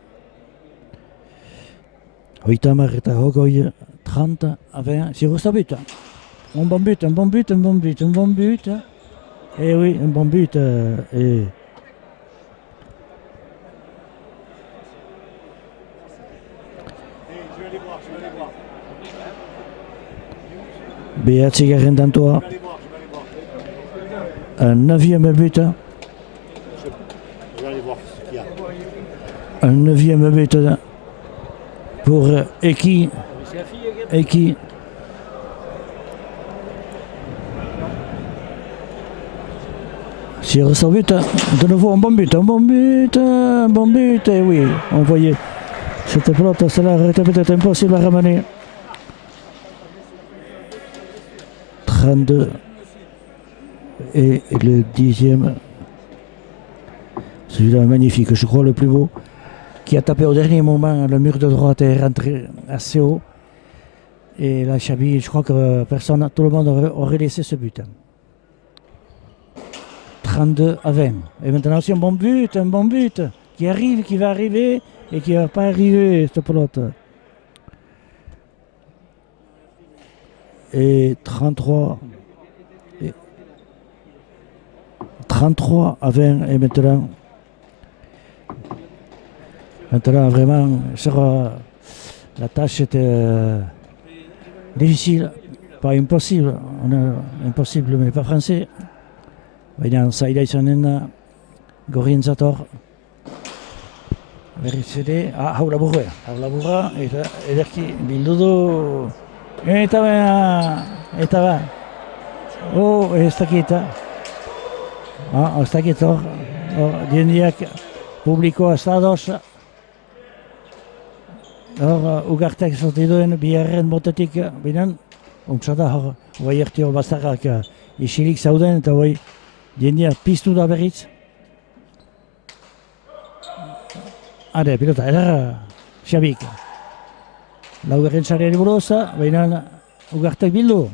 Hoitamar eta hogoi, 30 à 20, c'est ça but. Un bon but, un bon but, un bon but, un bon but. Eh oui, un bon but. Et Behatzigarren tantoa. Un 9e but. Un 9e but pour Eki. Sur son but, de nouveau un bon but, et oui, on voyait cette pelote, cela était peut-être impossible à ramener. 32 et le 10e, celui-là magnifique, je crois le plus beau, qui a tapé au dernier moment, le mur de droite est rentré assez haut. Et là, Chabi, je crois que personne, tout le monde aurait laissé ce but. 32 à 20. Et maintenant aussi un bon but qui arrive, qui va arriver et qui ne va pas arriver, cette pelote. Et 33 à 20 et maintenant vraiment la tâche était difficile, pas impossible, impossible mais pas français. Baina zaila izanen gorrientzator berriz ere, hau laburra eta ederki bildu du eta ba ez dakit hor diendiak publikoa ez da ados hor ugartek sorti duen biharren botetik binen untsa da hor guai ertio bazarrak isilik zauden eta guai diendia piztu da berriz. Are, pilota, edara, Xabik. Laugarren sareari buruz, baina ugartek bildu.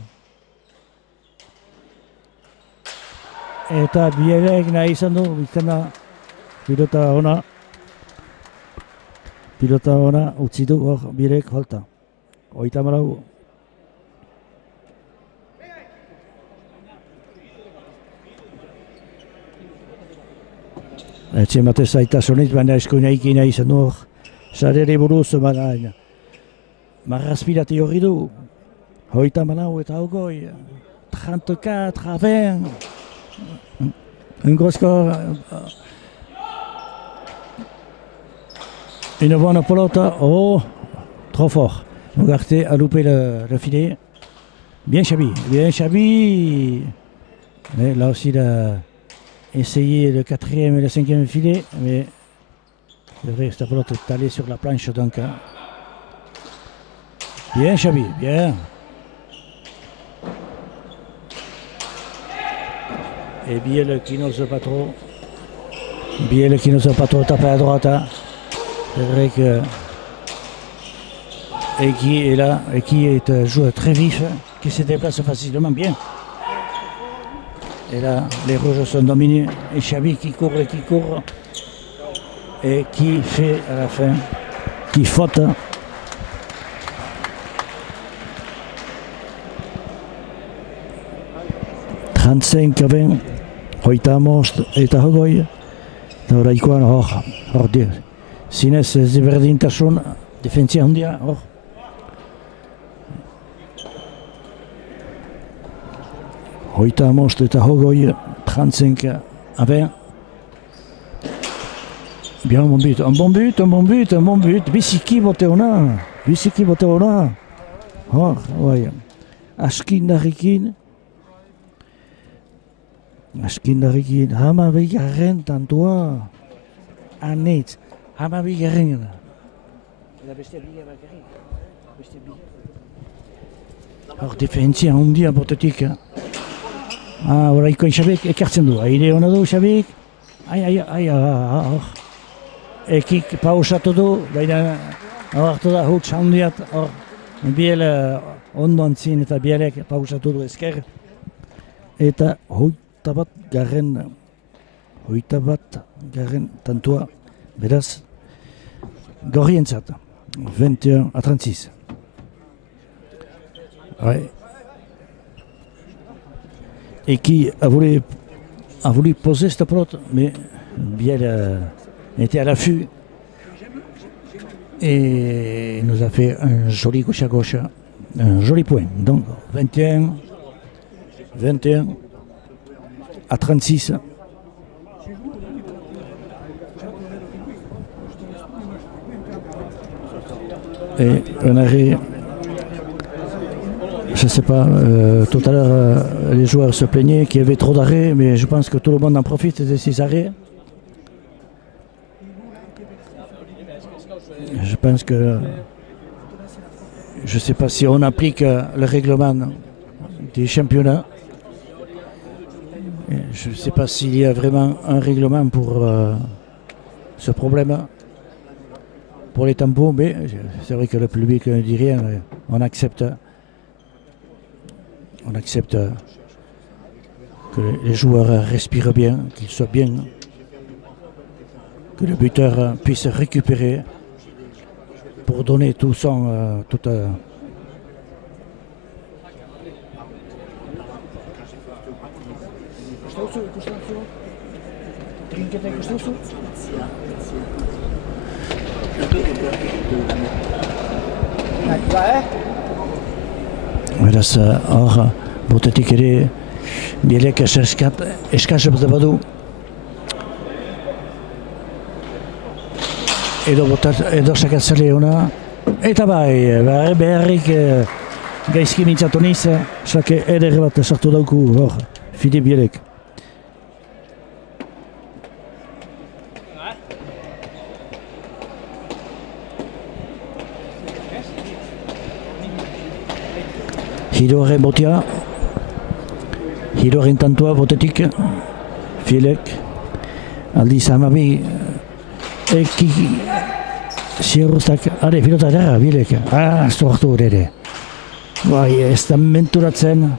Eta Bielek nahi izan du, biztena pilota ona utzi du hor Bielek falta. 34. Etxe batez aitasunit, baina eskuinaiki nahi izan du hor. Sarere buruz, baina marrazpirati horri du. 34 eta hogoi. 34 à 20. Un gros score. Une bonne pelote. Oh, trop fort. Ugarte a loupé le filet. Bien Chabi. Mais là aussi, il a essayé le 4e et le 5e filet. Mais c'est vrai que cette pelote est allée sur la planche. Donc, bien Chabi, bien. Et Biel qui n'ose pas trop. Taper à droite. C'est vrai que Eki est là. Eki est un joueur très vif, qui se déplace facilement bien. Et là, les rouges sont dominés. Et Chabi qui court. Et qui fait à la fin, qui faute. « 35 à 20, hoita most eta hogoi, eta oraikoan hor zinez ezberdintasun, defentsia handia hor. Hoita most eta hogoi, 35 à 20. Bien, un bon but, biziki bote ona. Hor, bai, askindarrikin, hamabigarren tantua, anitz, hamabigarren. Eta beste bila bakarrik, hor defentzia handia botetik. Horaikoen Xabik ekartzen du, aire hona du Xabik, hor. Ekik pausatu du, baina hartu da huts handiat, hor. Biel ondoan zin eta Bielek pausatu du esker. Eta hoita bat garren tantua, beraz, gorrientzat. 21-36. Ouais. Et qui a voulu poser cette pelote, mais Biel était à l'affût et nous a fait un joli gauche à gauche, un joli point. Donc 21-36. Et un arrêt. Je ne sais pas, tout à l'heure les joueurs se plaignaient qu'il y avait trop d'arrêts, mais je pense que tout le monde en profite de ces arrêts. Je pense que, je ne sais pas si on applique le règlement des championnats. Je ne sais pas s'il y a vraiment un règlement pour ce problème, pour les tampons, mais c'est vrai que le public ne dit rien, on accepte. On accepte que les joueurs respirent bien, qu'ils soient bien, que le buteur puisse récupérer pour donner tout son... Beraz, hor, botetik ere, Bielek eskaz badu. Edo sakatzale hona. Eta bai, beharrik gaizki mintzatu niz, sake eder bat sartu dauku, hor, Filip Bielek. Hiroaren botia, Hiroaren tantua botetik, Fielek, aldiz hamabi, eki, zierruztak, are, pilota dara, Bielek, aztu hartu ere. Bai, ez da menturatzen,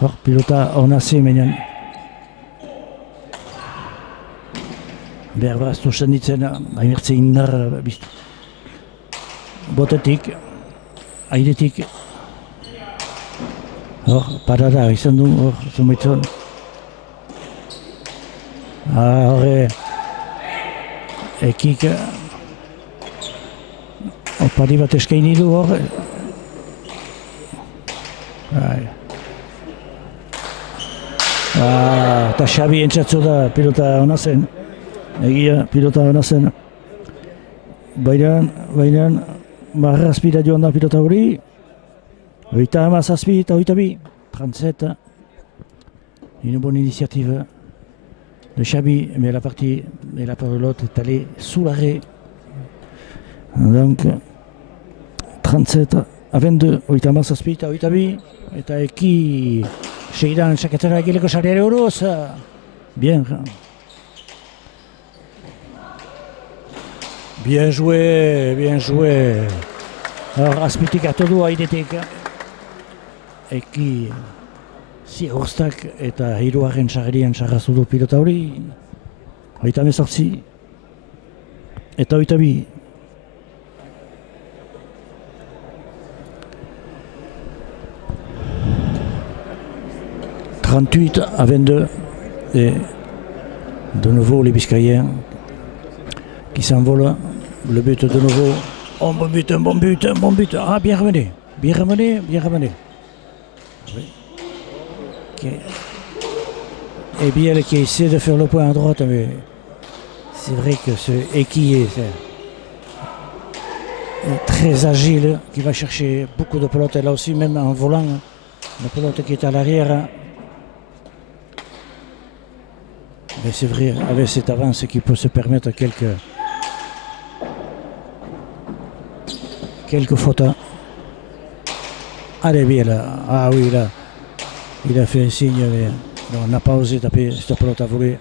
hor, pilota hona zemenean. Behar baztu senditzen, hainertze indar, botetik, airetik, hor, parada izan du, hor, zumetzen. Horre, ekik, opari bat eskaini du, hor. Eta Xabi entzatzu da pilota hona zen. Egia, pilota hona zen. Baina, marrazpira joan da pilota hori. Oita amazazpi eta oita bi. 37. Une bonne initiative de Xabi, mais la partie, mais la pelote est allée sous l'arrêt. Donc, 37 à 22. Oita amazazpi eta oita bi. Eta eki segidan sakatzera egileko sareare horoz. Bien. Bien joué, bien joué. Alors, azpitik hartu du airetik. Eki ziegoztak eta hiruaren sagerian sarrazu du pilota hori. Oita hemezortzi eta oita bi. « 38 à 22 et de nouveau les Biscayens qui s'envolent. Le but de nouveau. Oh, bon but, un bon but, un bon but. Ah, bien ramené, bien ramené, bien ramené. Oui. Okay. Et Biel qui essaie de faire le point à droite, mais c'est vrai que ce Eki est très agile, qui va chercher beaucoup de pelotes. Là aussi, même en volant, la pelote qui est à l'arrière. Mais c'est vrai, avec cette avance qui peut se permettre quelques fautes. Allez, bien là. Ah oui, là. Il a fait un signe, mais on n'a pas osé taper cette pelote à voler.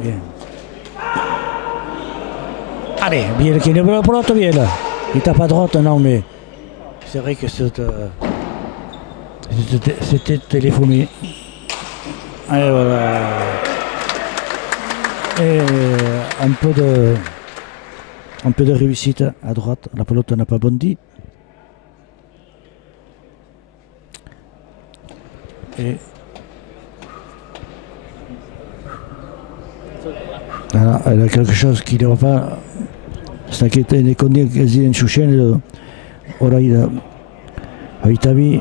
Bien. Allez, bien qui est la pelote, bien là. Il tape à droite, non, mais c'est vrai que c'était téléphoné. Et voilà. Et un peu Un peu de réussite à droite, la pelote n'a pas bondi. Et voilà, elle a quelque chose qui ne va pas. C'est qui était connu quasi en chouchen, oraïda, haitabi.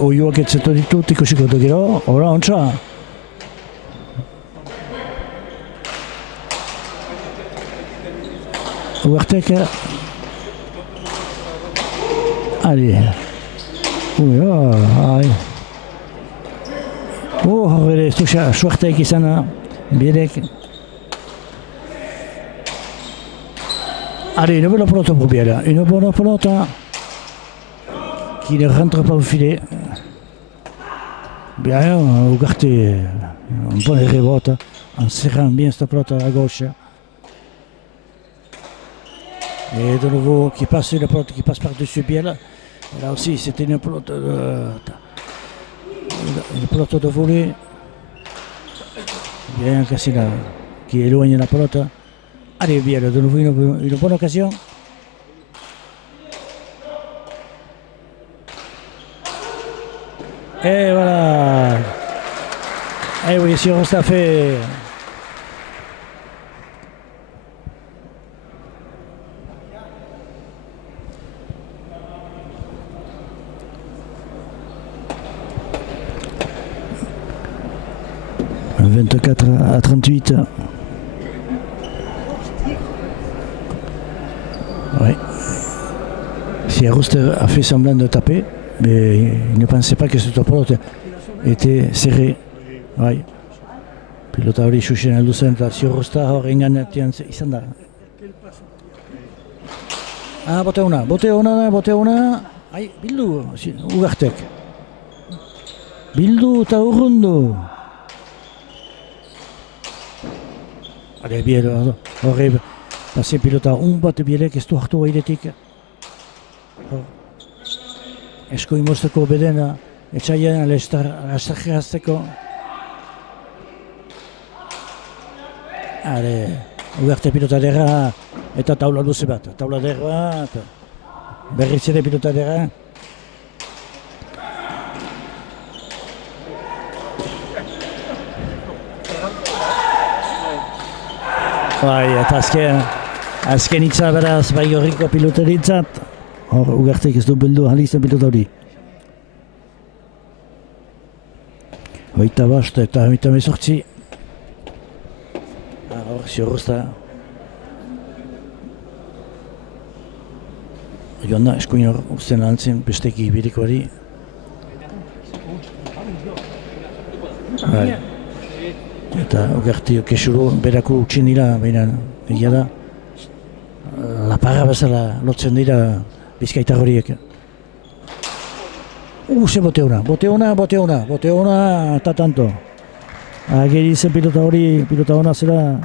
Oioak etzeto ditut ikusiko dut gero, ora ontsa. Uartek, allez. Ai. Bere, suerteak izana, Bielek. Allez, une bonne pelote pour Biel, une bonne pelote qui ne rentre pas au filet. Bien, Ugarte, un bon rebote en serrant bien cette pelote à gauche. Et de nouveau, qui passe une pelote qui passe par-dessus Biel. Là aussi, c'était une pelote de volée. Bien Cassina qui éloigne la pelote. Allez, Biel, de nouveau une bonne occasion. Et voilà. Et oui, si on s'est fait. « 24 à 38. » Oui. Si Roster a fait semblant de taper, mais il ne pensait pas que cette pelote était serrée. Oui. Pilota hori xuxena luzen eta Ziorrosta hor enganatian izan da. Ah, bote ona. Ai, bildu, Ugartek. Bildu eta urrundu. Allez, Biel, horre, pase pilota bat Bielek ez du hartu airetik. Esko imosteko bedena, etxaien alastarrazteko. Allez, Ugarte pilota derra eta taula luze bat. Taula derra bat, berriz ere pilota derra. Bai, eta azken hitza beraz bai horriko pilotaritzat. Hor, Ugartek ez du bildu alizten pilota hori. 25 eta 28. Hor, Ziorrosta. Joan da, eskuin hor, uzten lantzen besteki birikoari. Bai. Eta Ugarte kesuro berako utxin dira, baina egia da laparra bezala lotzen dira Bizkaitar horiek. Ze bote ona, eta tanto. Ageri zen pilota hori, pilota ona zera.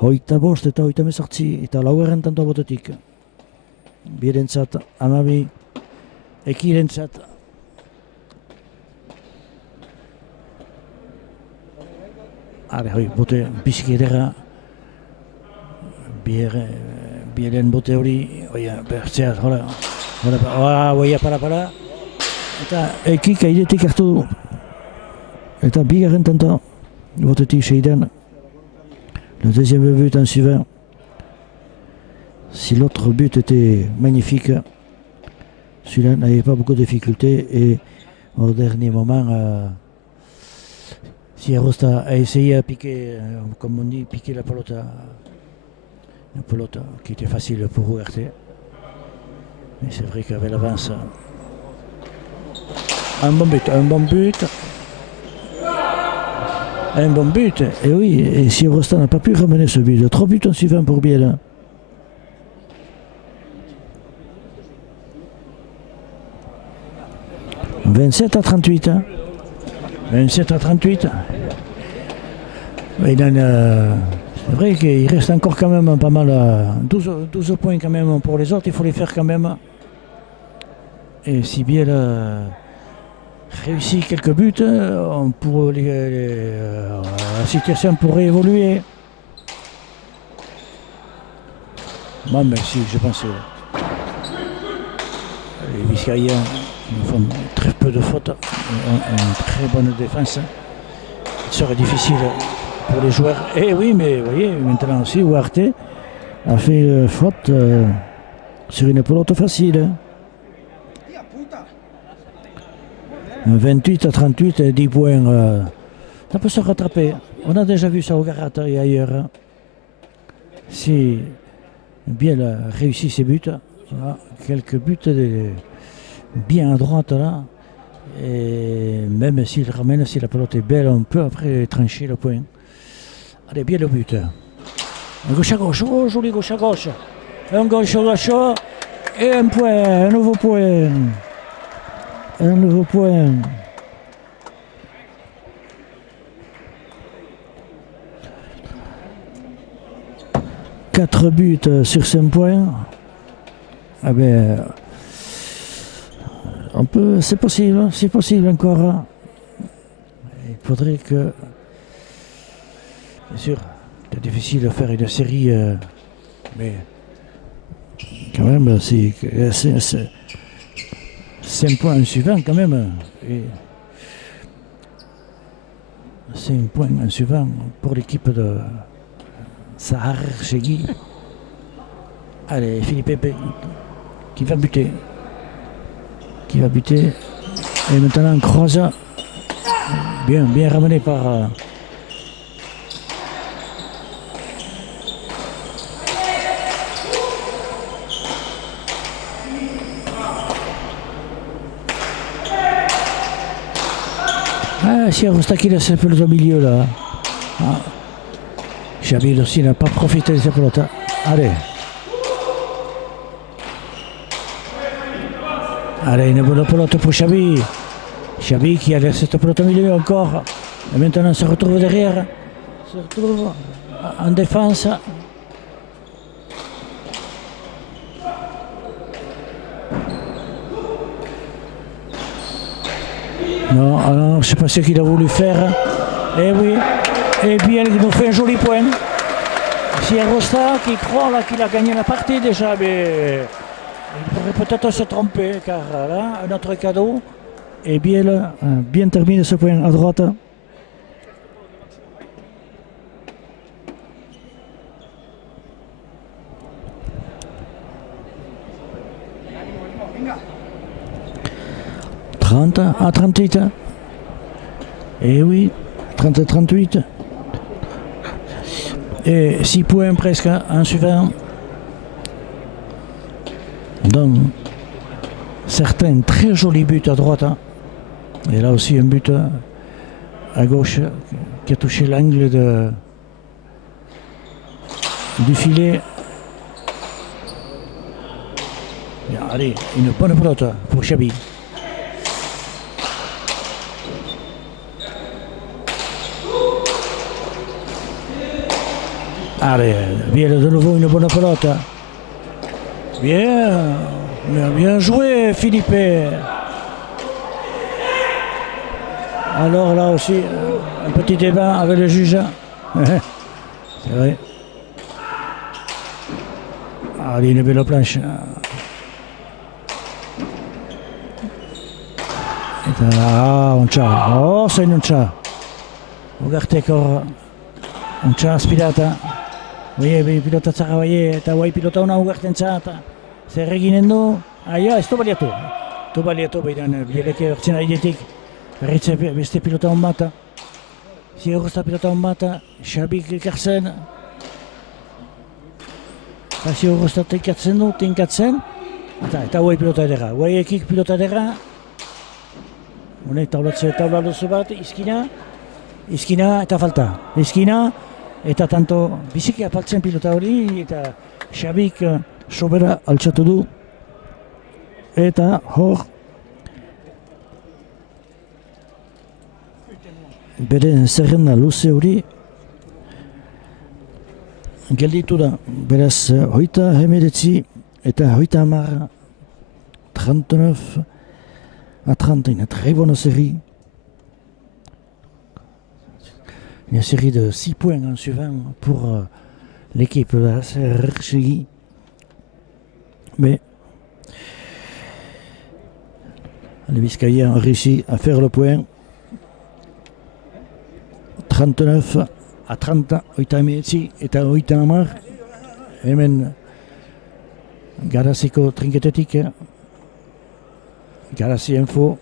25 eta 28 eta laugarren tanto botetik. Bierentzat, amabi, ekirentzat. Hoi, bote biziki edera. Bieren bote hori, bertzeat, hola, para. Eta ekik airetik hartu du. Eta bigarren tanto, botetik seidan. Le deuxième but en suivant. Si l'autre but était magnifique, celui-là n'avait pas beaucoup de difficultés et au dernier moment, Ziorrosta a essayé de piquer, comme on dit, piquer la pelote. Une pelote qui était facile pour Ugarte. Mais c'est vrai qu'avec l'avance, un bon but. Et oui, et Ziorrosta n'a pas pu ramener ce but. 3 buts en suivant pour Biel. « 27 à 38. 27 à 38. C'est vrai qu'il reste encore quand même pas mal, 12 points quand même pour les autres, il faut les faire quand même. Et si Biel réussi quelques buts, la situation pourrait évoluer. Moi, mais si, je pense que les Biscayens font très peu de fautes, ont une très bonne défense. Il serait difficile pour les joueurs. Et oui, mais vous voyez, maintenant aussi, Huarte a fait faute sur une pelote facile. 28-38, 10 points. Ça peut se rattraper. On a déjà vu ça au Garat et ailleurs. Si Biel a réussi ses buts, quelques buts bien à droite là. Et même s'il ramène, si la pelote est belle, on peut après trancher le point. Allez, bien le but. Gauche à gauche, oh joli gauche à gauche. Un gauche à gauche et un point, un nouveau point. Un nouveau point. Quatre buts sur 5 points. Ah ben, c'est possible encore. Il faudrait que, bien sûr, c'est difficile de faire une série, mais quand même, c'est 5 points suivants quand même. Et 5 points suivants pour l'équipe de Sahar Chegui. Allez, Philippe qui va buter. Et maintenant croise. Bien ramené par si Rostaki laisse un peu au milieu là. Chabil aussi n'a pas profité de sa pelote. Allez, une bonne pelote pour Chabi. Chabi qui a laissé cette pelote au milieu encore. Et maintenant se retrouve derrière. Se retrouve en défense. Non, je ne sais pas ce qu'il a voulu faire. Et oui, et bien il nous fait un joli point. C'est Rosta qui croit là qu'il a gagné la partie déjà, mais il pourrait peut-être se tromper car là, notre cadeau. Et bien terminé ce point à droite. À 38. Et oui, 30-38. Et 6 points presque en suivant. Donc, certains très jolis buts à droite. Et là aussi un but à gauche qui a touché l'angle du filet. Bien, allez, une bonne pelote pour Chabi. Allez, bien de nouveau une bonne pelote. Bien joué Philippe. Alors là aussi, un petit débat avec le juge. C'est vrai. Allez, une belle planche. Un ciao. Oh, c'est un ciao. Regardez encore. Un ciao aspirata. Voyez, pilota Zaragoye, eta guai pilota hona ugartentzat. Zer eginen du? Aia, ez du baliatu. Du baliatu, behiran, bieleke bertzen adietik. Berritze beste pilota hon bat. Ziogozta pilota hon bat, Xabik ekartzen. Ziogozta tinkatzen. Eta guai pilota edera. Guai ekik pilota edera. Honek taula duzu bat, izkina eta falta. Izkina. Eta tanto biziki apaltzen pilota hori eta Xabik sobera altxatu du. Eta hor bere zerrenda luze hori gelditu da. Beraz, 29 eta 30 39 à 30, une très bonne série. Une série de 6 points en suivant pour l'équipe de la CRCI. Mais les Biscayens ont réussi à faire le point. 39 à 30, oitameetzi eta 30. Hemen Garaziko trinketetik, Garazi Info,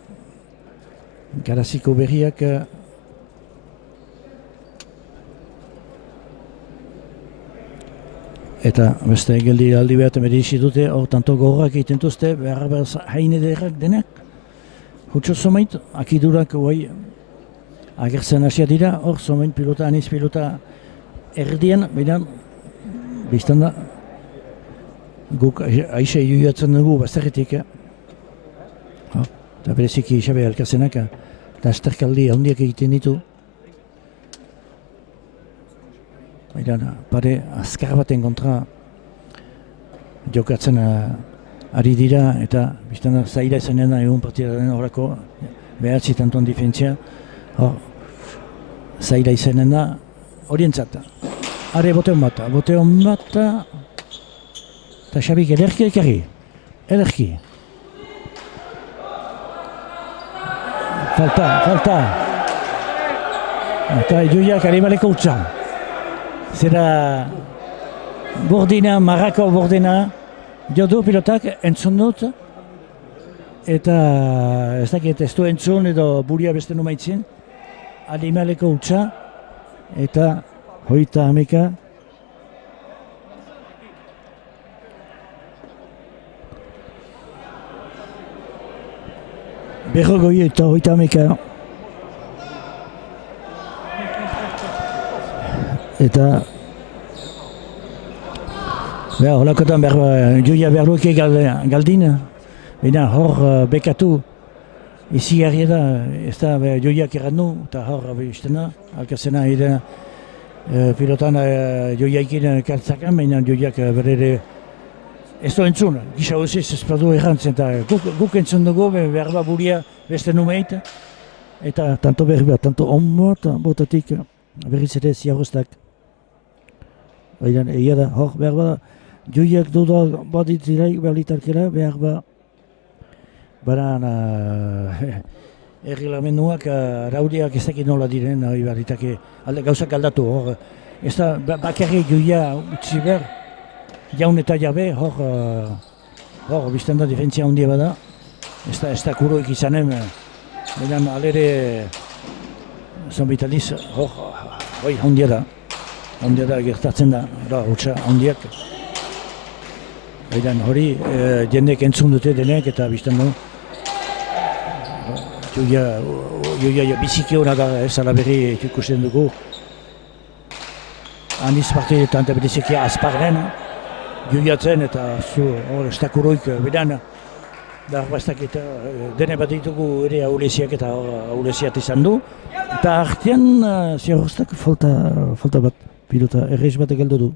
Garaziko berriak, eta beste geldi aldi bat medizi dute, hor tanto gorrak egiten duzte, behar hain ederrak denak. Hutsu zomait, akidurak guai agertzen hasia dira, hor zomait pilota, aniz pilota erdian, behinan, biztan da, guk aixe juiatzen dugu bazterretik. Eta bereziki Xabe Alkazenak, eta esterkaldi handiak egiten ditu. Pare azkar baten kontra jokatzen ari dira eta biztanda zaila izanen da egun partidaren horako behatzi tantuan difentzia zaila izanen da horientzat. Are bote hon bat eta Xabik ederki ekarri, ederki. Falta. Eta Joiak animaleko utxan. Zera burdina, marrako burdina, jodu pilotak entzun dut, eta ez dakit ez du entzun edo buria beste numaitzen, animaleko utxa, eta hoita hameka. Berrogoi eta hoita hameka. Eta holakotan Joia berlueke galdin, baina hor bekatu izi garria da, ez da Joiak errandu, eta hor iztena, Alkazena edena pilotan Joiakin kartzakan, baina Joiak berere ez du entzun, gisa hoziz ez badu errantzen, eta guk entzun dugu, behar ba buria beste numeit, eta tanto berri bat, tanto onbot, botatik, berriz ere ziarrostak. Egia da, hor behar bada, Joiak duda bat ditzilaik behalitarkera, behar ba, baran erregilamenduak, araudiak ez dakit nola diren, behalitake gauzak aldatu, hor, ez da bakarri Joia utzi behar, jaun eta jabe, hor bizten da difentzia handia bada, ez da kuroik izanen, benan alere zonbitaliz, hoi handia da. Handia da gertatzen da, hutsa handiak. Hori jendek entzun dute denek eta biztan du. Joia biziki hona da, ez alaberri ikusten dugu. Aniz partidetan eta biziki azparren, joiatzen eta ez da kuroik bedan. Dene bat ditugu ere aulesiak eta aulesiat izan du. Eta artean ziarrostak falta bat. Pilota errez bat egaldu du.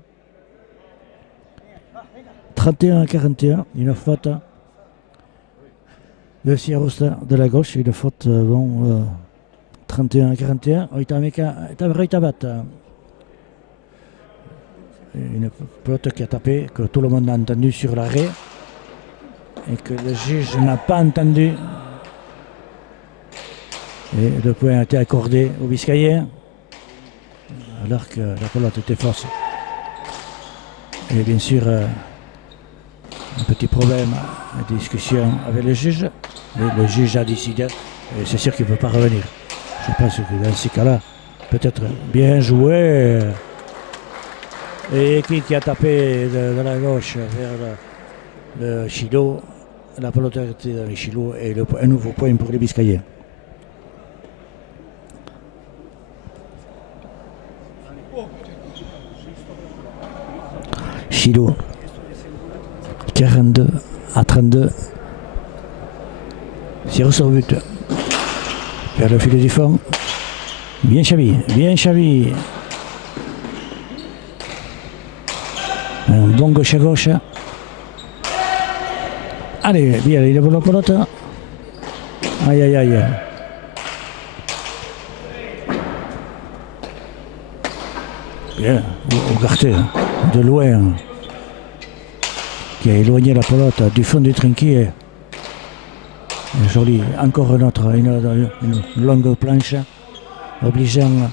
31-41, une faute de Siarosta de la gauche, une faute 31-41, oita hameka eta berroita bat. Une pelote qui a tapé, que tout le monde a entendu sur l'arrêt, et que le juge n'a pas entendu. Et le point a été accordé aux Biscayens, alors que la pelote était fausse. Et bien sûr, un petit problème de discussion avec le juge. Le juge a décidé, et c'est sûr qu'il ne peut pas revenir. Je pense que dans ces cas-là, peut-être bien joué. Et qui a tapé de la gauche vers le Chilo, la pelote était dans le Chilo et un nouveau point pour les Biscayens. Chilo, 42-32. Zéro sur but. Vers le filet du fond. Bien Xavi, bien Xavi. Un bon gauche à gauche. Allez, bien, il développe l'autre. Aïe, aïe, aïe. Bien, Ugarte, de loin, qui a éloigné la pelote du fond du trinquet. Joli, encore une longue planche, obligeant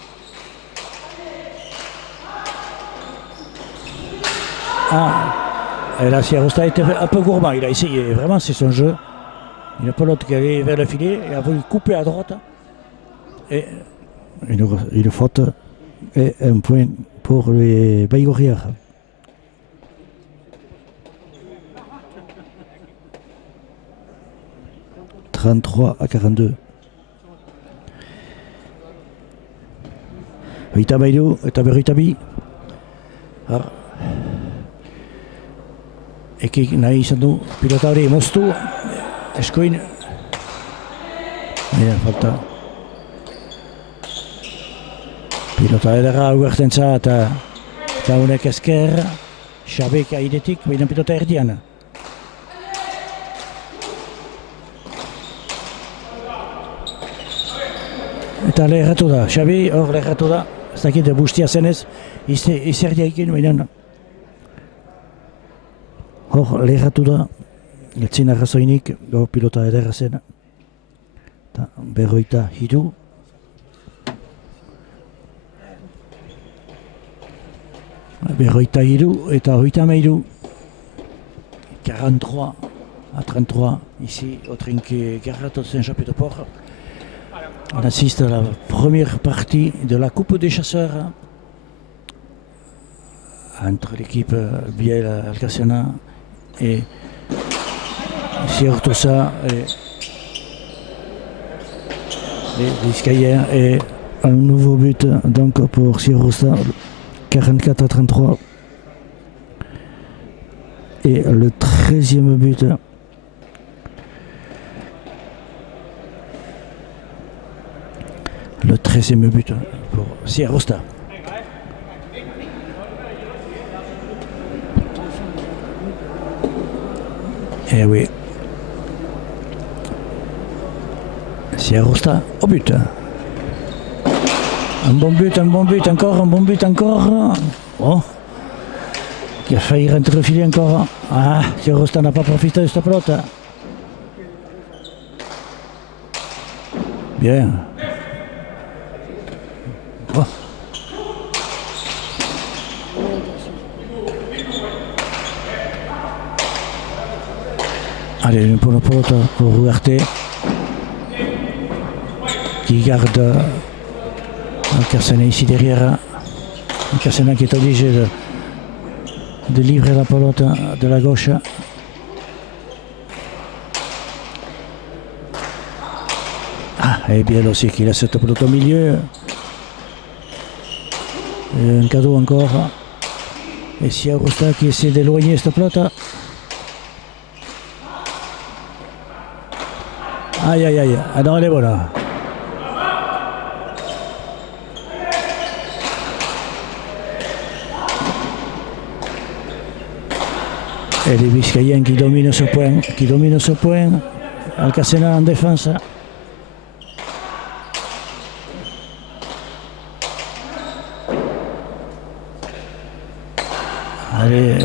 et là, Sierrosta était un peu gourmand, il a essayé, vraiment c'est son jeu. Une pelote qui allait vers le filet et a voulu couper à droite. Et une faute et un point pour les Baïgorières. « 33-42. Rita Baïdou, Ritabi. Eki nahi izan du pilota hori moztu, eskoin. Falta. Pilota edera ugerten za eta honek ezker, Xabek airetik, baina pilota erdian. Eta leheratu da, Xabi hor leheratu da, ez dakit bustia zenez, izerdia ikin, baina hor leheratu da, etzin arrazoinik, gaur pilota ederra zen. Eta berroita hiru. Berroita hiru eta hoita meiru. 43 à 33 ici au trinquet Garrato Saint-Jean-Pied-de-Port. On assiste à la première partie de la Coupe des Chasseurs entre l'équipe Biel Alcacena et Siertosa et les Biscayens, et un nouveau but donc pour Siertosa, 44 à 33. Et le 13e but pour Sierrosta. Et oui, Sierrosta au but. Un bon but, encore, un bon but encore. Oh, qui a failli rentrer le filet encore. Ah, Sierrosta n'a pas profité de cette pelote. Bien. Oh. Allez, pour la pelote pour Ugarte, qui garde Alcacena ici derrière. Alcacena qui est obligé de livrer la pelote de la gauche. Ah, et bien aussi qu'il a cette pelote au milieu. Et un cadeau encore. Et Sierrosta qui essaie d'éloigner cette pelote. Aïe aïe aïe, ah non, elle est bonne là. Et les Biscayens qui dominent ce point, Alcacena en défense. Allez,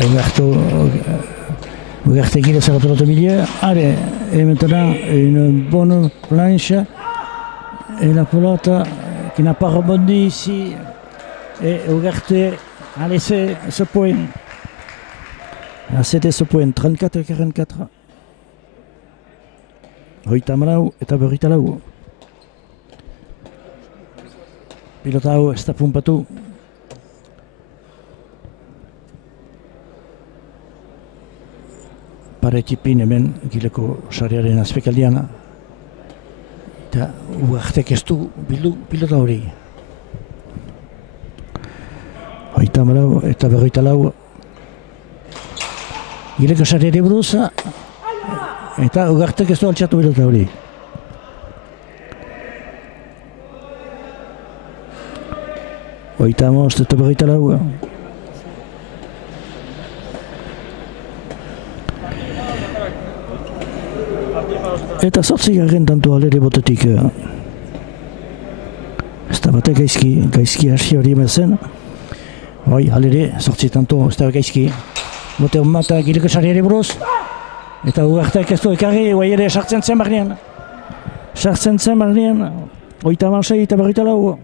Ugarte qui laisse la pelote au milieu. Allez, et maintenant une bonne planche. Et la pelote qui n'a pas rebondi ici. Et Ugarte a laissé ce point. A cédé ce point, 34-44. Hoita malau eta berrita lau. Pilota hau ez da punpatu. Paretipin hemen gileko sarearen azpekaldian. Eta Ugartek ez du bildu pilota hori. Hoita malau eta berroita lau. Gileko sareari buruz. Eta Ugartek ez du altxatu pilota hori. Hoita amost eta berroita lau. Eta 8. tantua alere botetik. Ez da batek gaizki hasi hori emezen. Bai, alere, 8 tanto, ez da gaizki. Bote hon bat gileko sari ere buruz. Eta ugartek ez du ekarri, guai ere sartzen zen barnean. Sartzen zen barnean, 36 eta 44.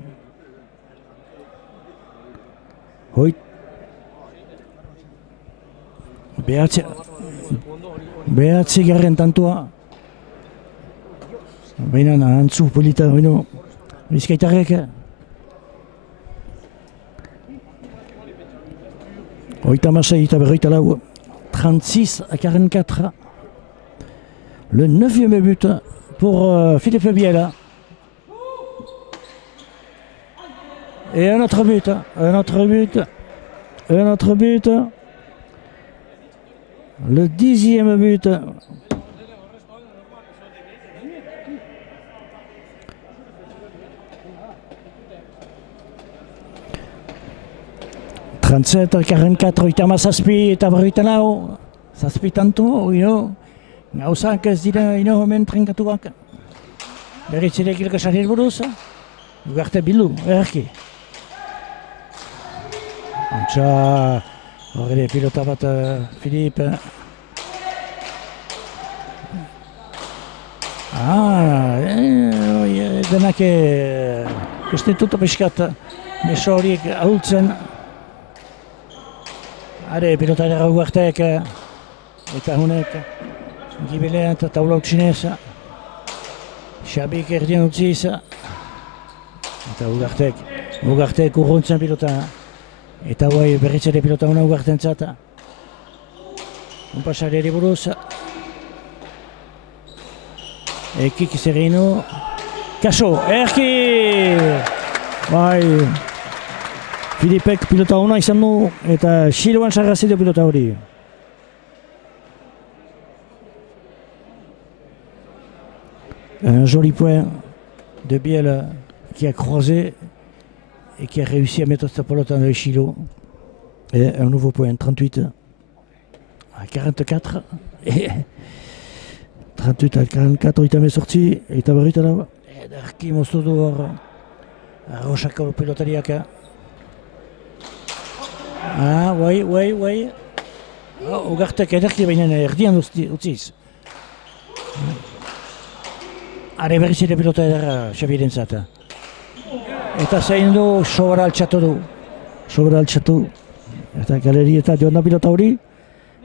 Behatzi garren tantua. Baina antzu polita, baina bizkaitarrek. 36 eta 44. 36 à 44. Le 9e but pour Philippe Biella. Et un autre but. Le 10e but. « 37 à 44, oitama zazpi eta berrogeita lau. Zazpi tanto, gauzak ez dira hemen trenkatuak. Berriz ere gileko sari buruz. Ugarte bildu, erki. Antxa, horre pilota bat Filipe. Denak kustetuta piskat meso horiek ahultzen. Are, pilota edera ugartek, eta honek, Gibelean eta taula utxinez, Xabik erdien utziz, eta ugartek urruntzen pilota, eta guai berriz ere pilota hona ugarten zata. Unpasari ere buruz, ekik zerrinu, kaso, erki! Bai, Filipek pilota hona izan du, eta Xiloan sarrazidu pilota hori. Un joli point de Biel qui a croisé et qui a réussi à mettre sa pelote dans le Chilo. Et un nouveau point, 38 à 44. Et 38 à 44, il est sorti, il est abrité là. Et Darki Mostodo a Rochaka le pilotariak. Ah, oui. Ugartek ederki baina erdian utziz. Are berriz ere pilota edera Xabiren zata. Eta zein du sobra altxatu. Eta galeri eta joan da pilota hori.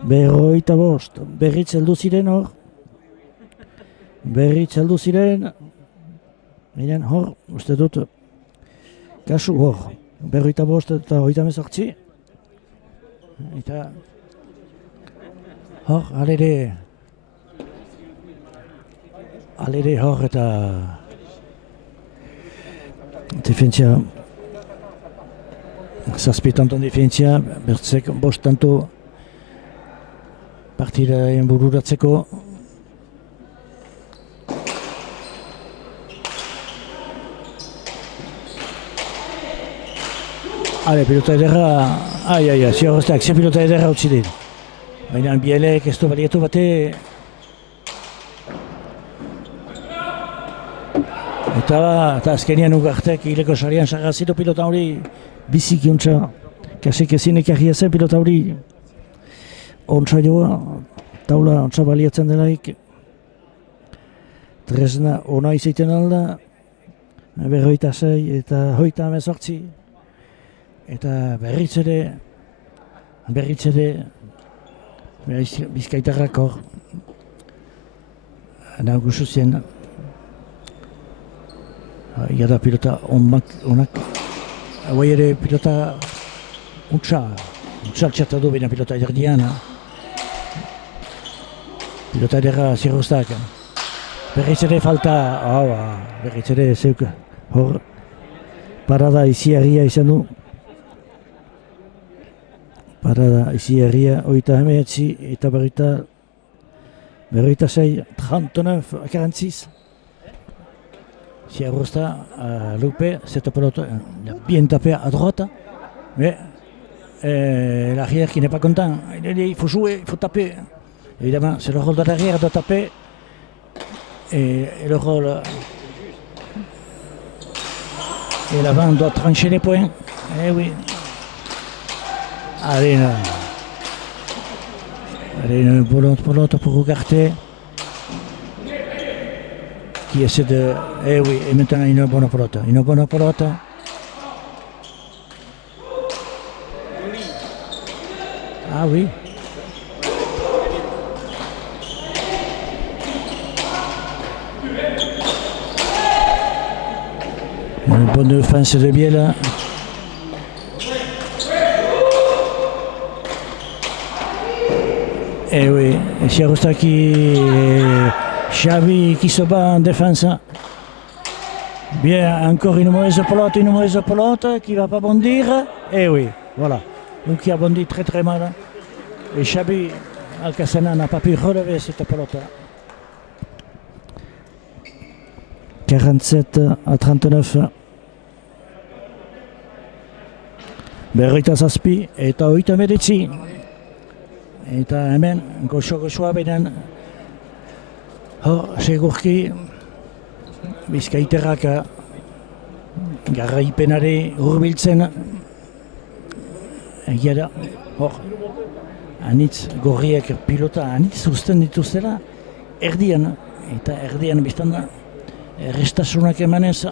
45, berriz heldu ziren hor. Miren hor, uste dut. Kasu hor. 45 eta 38. Eta hor, alere hor eta defentzia zazpi tanton defentzia, bertzek bost tanto partidaen bururatzeko. Pilota ederra, ziorrozteak, ze pilota ederra utzi dit. Baina Bielek ez du baliatu bate. Eta azkenian ugartek hileko sarian sarrazitu pilota hori biziki ontsa. Kasik ezin ekarria zen pilota hori. Ontsa joa, taula ontsa baliatzen delaik. Tresna ona izaiten alda. 46 eta 38. Eta berriz ere bizkaitarrak hor nagusu zen. Ia da pilota onak, hauai ere pilota untsaltxata du baina pilota ederdian. Pilota edera zirrostak. Berriz ere falta, berriz ere zeuk hor parada iziarria izan du. Parada iziarria, 39 eta 46, 39 à 46. Siarosta a loupé cette pelote, il a bien tapé à droite, mais l'arrière qui n'est pas content. Il faut jouer, il faut taper. Évidemment, c'est le rôle de l'arrière de taper. Et le rôle. Et l'avant doit trancher les points. Eh oui. Allez, une pelote pour Ugarte. Qui essaie de. Eh oui, et maintenant une bonne pelote. Une bonne pelote. Ah oui. Une bonne défense de Biel. Et oui, Siarosta qui. Xavi qui se bat en défense. Bien, encore une mauvaise pelote qui ne va pas bondir. Et oui, voilà. Donc qui a bondi très très mal. Et Xavi Alcacena n'a pas pu relever cette pelote. 47-39. Berroita zazpi eta 39. Eta hemen goxo-goxoa benen segurki Bizkaiterrak garraipenari hurbiltzen. Egia da, anitz gorriak pilota anitz uzten dituztela erdian, eta erdian biztan da errestasunak emanez.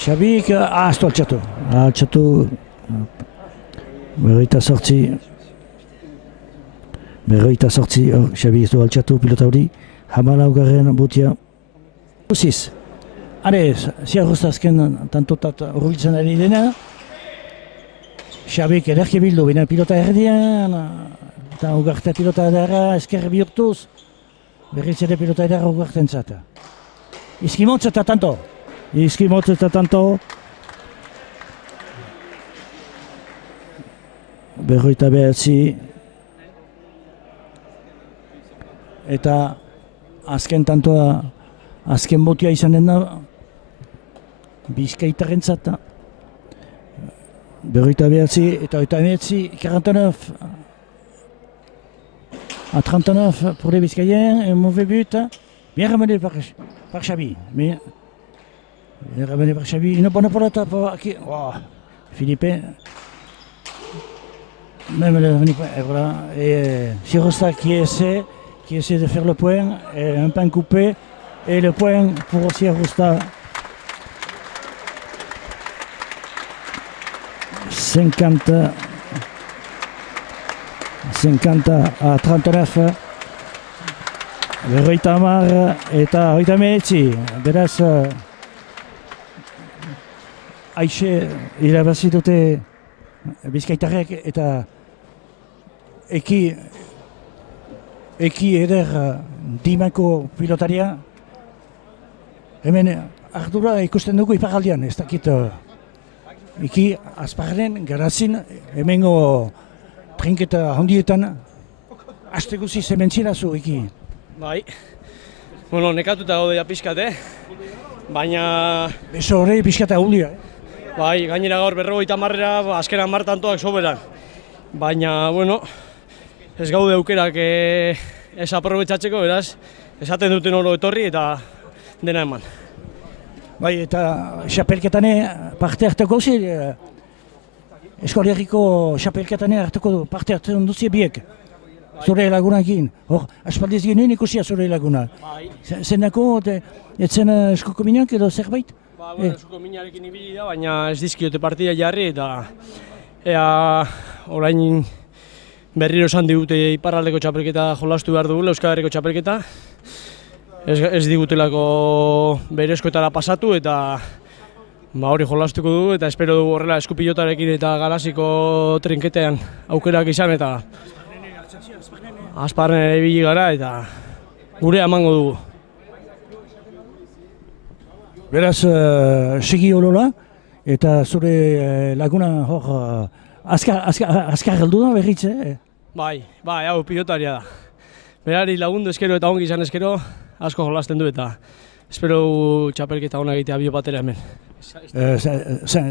Xabik, ez du altxatu. Berroita sortzi, Xabi ez du altxatu pilota hori, hamalaugarren butia. Guziz, are, Siarosta azken tantotat horbiltzen ari dena, Xabik ederki bildu, bina pilota erdian, eta Ugarte pilota edara esker bihurtuz, berriz ere pilota edara Ugarten zata. Izkimotz eta tanto. Berroita behatzi. Eta azken tantoa, azken botia izanen da, Bizkaitaren zata. Berroita behatzi eta 49. À 39 pour les Biscayens, un mauvais but. Bien ramené par Xavi. Bien ramené par Xavi. Une bonne pelote pour Philippe. Même le et voilà. Et Siarosta qui essaie de faire le point. Et un pain coupé. Et le point pour Siarosta. 50 à 39. Berroita hamar eta 39. Beraz, aixe irabazi dute Bizkaitarrek eta eki eder dimako pilotaria. Hemen ardura ikusten dugu iparraldean, ez dakit eki azparren garazin hemengo trinketa handietan aste guziz hemen zirazu eki. Bai, bueno, nekatuta gaudea pixkat, baina... Beso horre pixkata hulia, Bai, gainera gaur 50 azken 10 tantoak soberan. Baina, bueno, ez gaude aukerak ez aprobetxatzeko, beraz, esaten duten oro etorri eta dena eman. Bai, eta xapelketane parte hartuko zi, Eskolerriko xapelketane hartuko parte hartzen duzie biek. Zure lagunakin. Hor, aspaldiz genuen ikusia zure laguna. Zendako, etzen eskoko minak edo zerbait? Ba, bueno, eskoko minarekin ibili da, baina ez dizkiote partida jarri eta ea orain berriro esan digute iparraldeko txapelketa jolastu behar dugula, Euskal Herriko txapelketa. Ez digutelako berezkoetara pasatu eta hori jolastuko dugu eta espero dugu horrela eskupilotarekin eta garaziko trinketean aukerak izan eta Azparren ere ibili gara eta gure emango dugu. Beraz, segi holola eta zure laguna hor azkar heldu da berriz, Bai, hau pilotaria da. Berari lagundu eskero eta ongi izan eskero asko jolasten du eta espero txapelketa hona egitea bio batera hemen.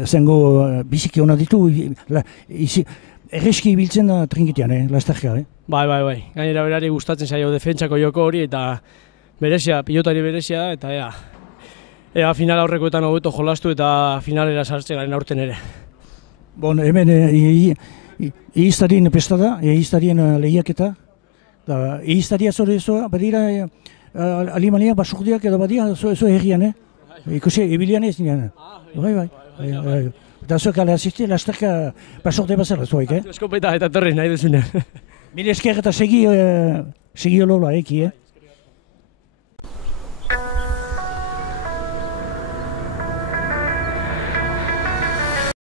Zengo biziki hona ditu, erreski ibiltzen da trinkitean, lasterka, Bai. Gainera berari gustatzen zaio defentsako joko hori eta berezia, pilotari berezia eta ea final aurrekoetan hobeto jolastu eta finalera sartzen garen aurten ere. Bon, hemen egiztarien pesta da, egiztarien lehiaketa. Egiztaria zoa, badira Alemania basurdiak edo badia, zo herrian, ikusi, ebilian ez nian. Bai. Eta zuek ala asiste, lasterka basurde bazara zuek, Eskopeta eta torri nahi duzunean. Mil esker eta segi olola eki,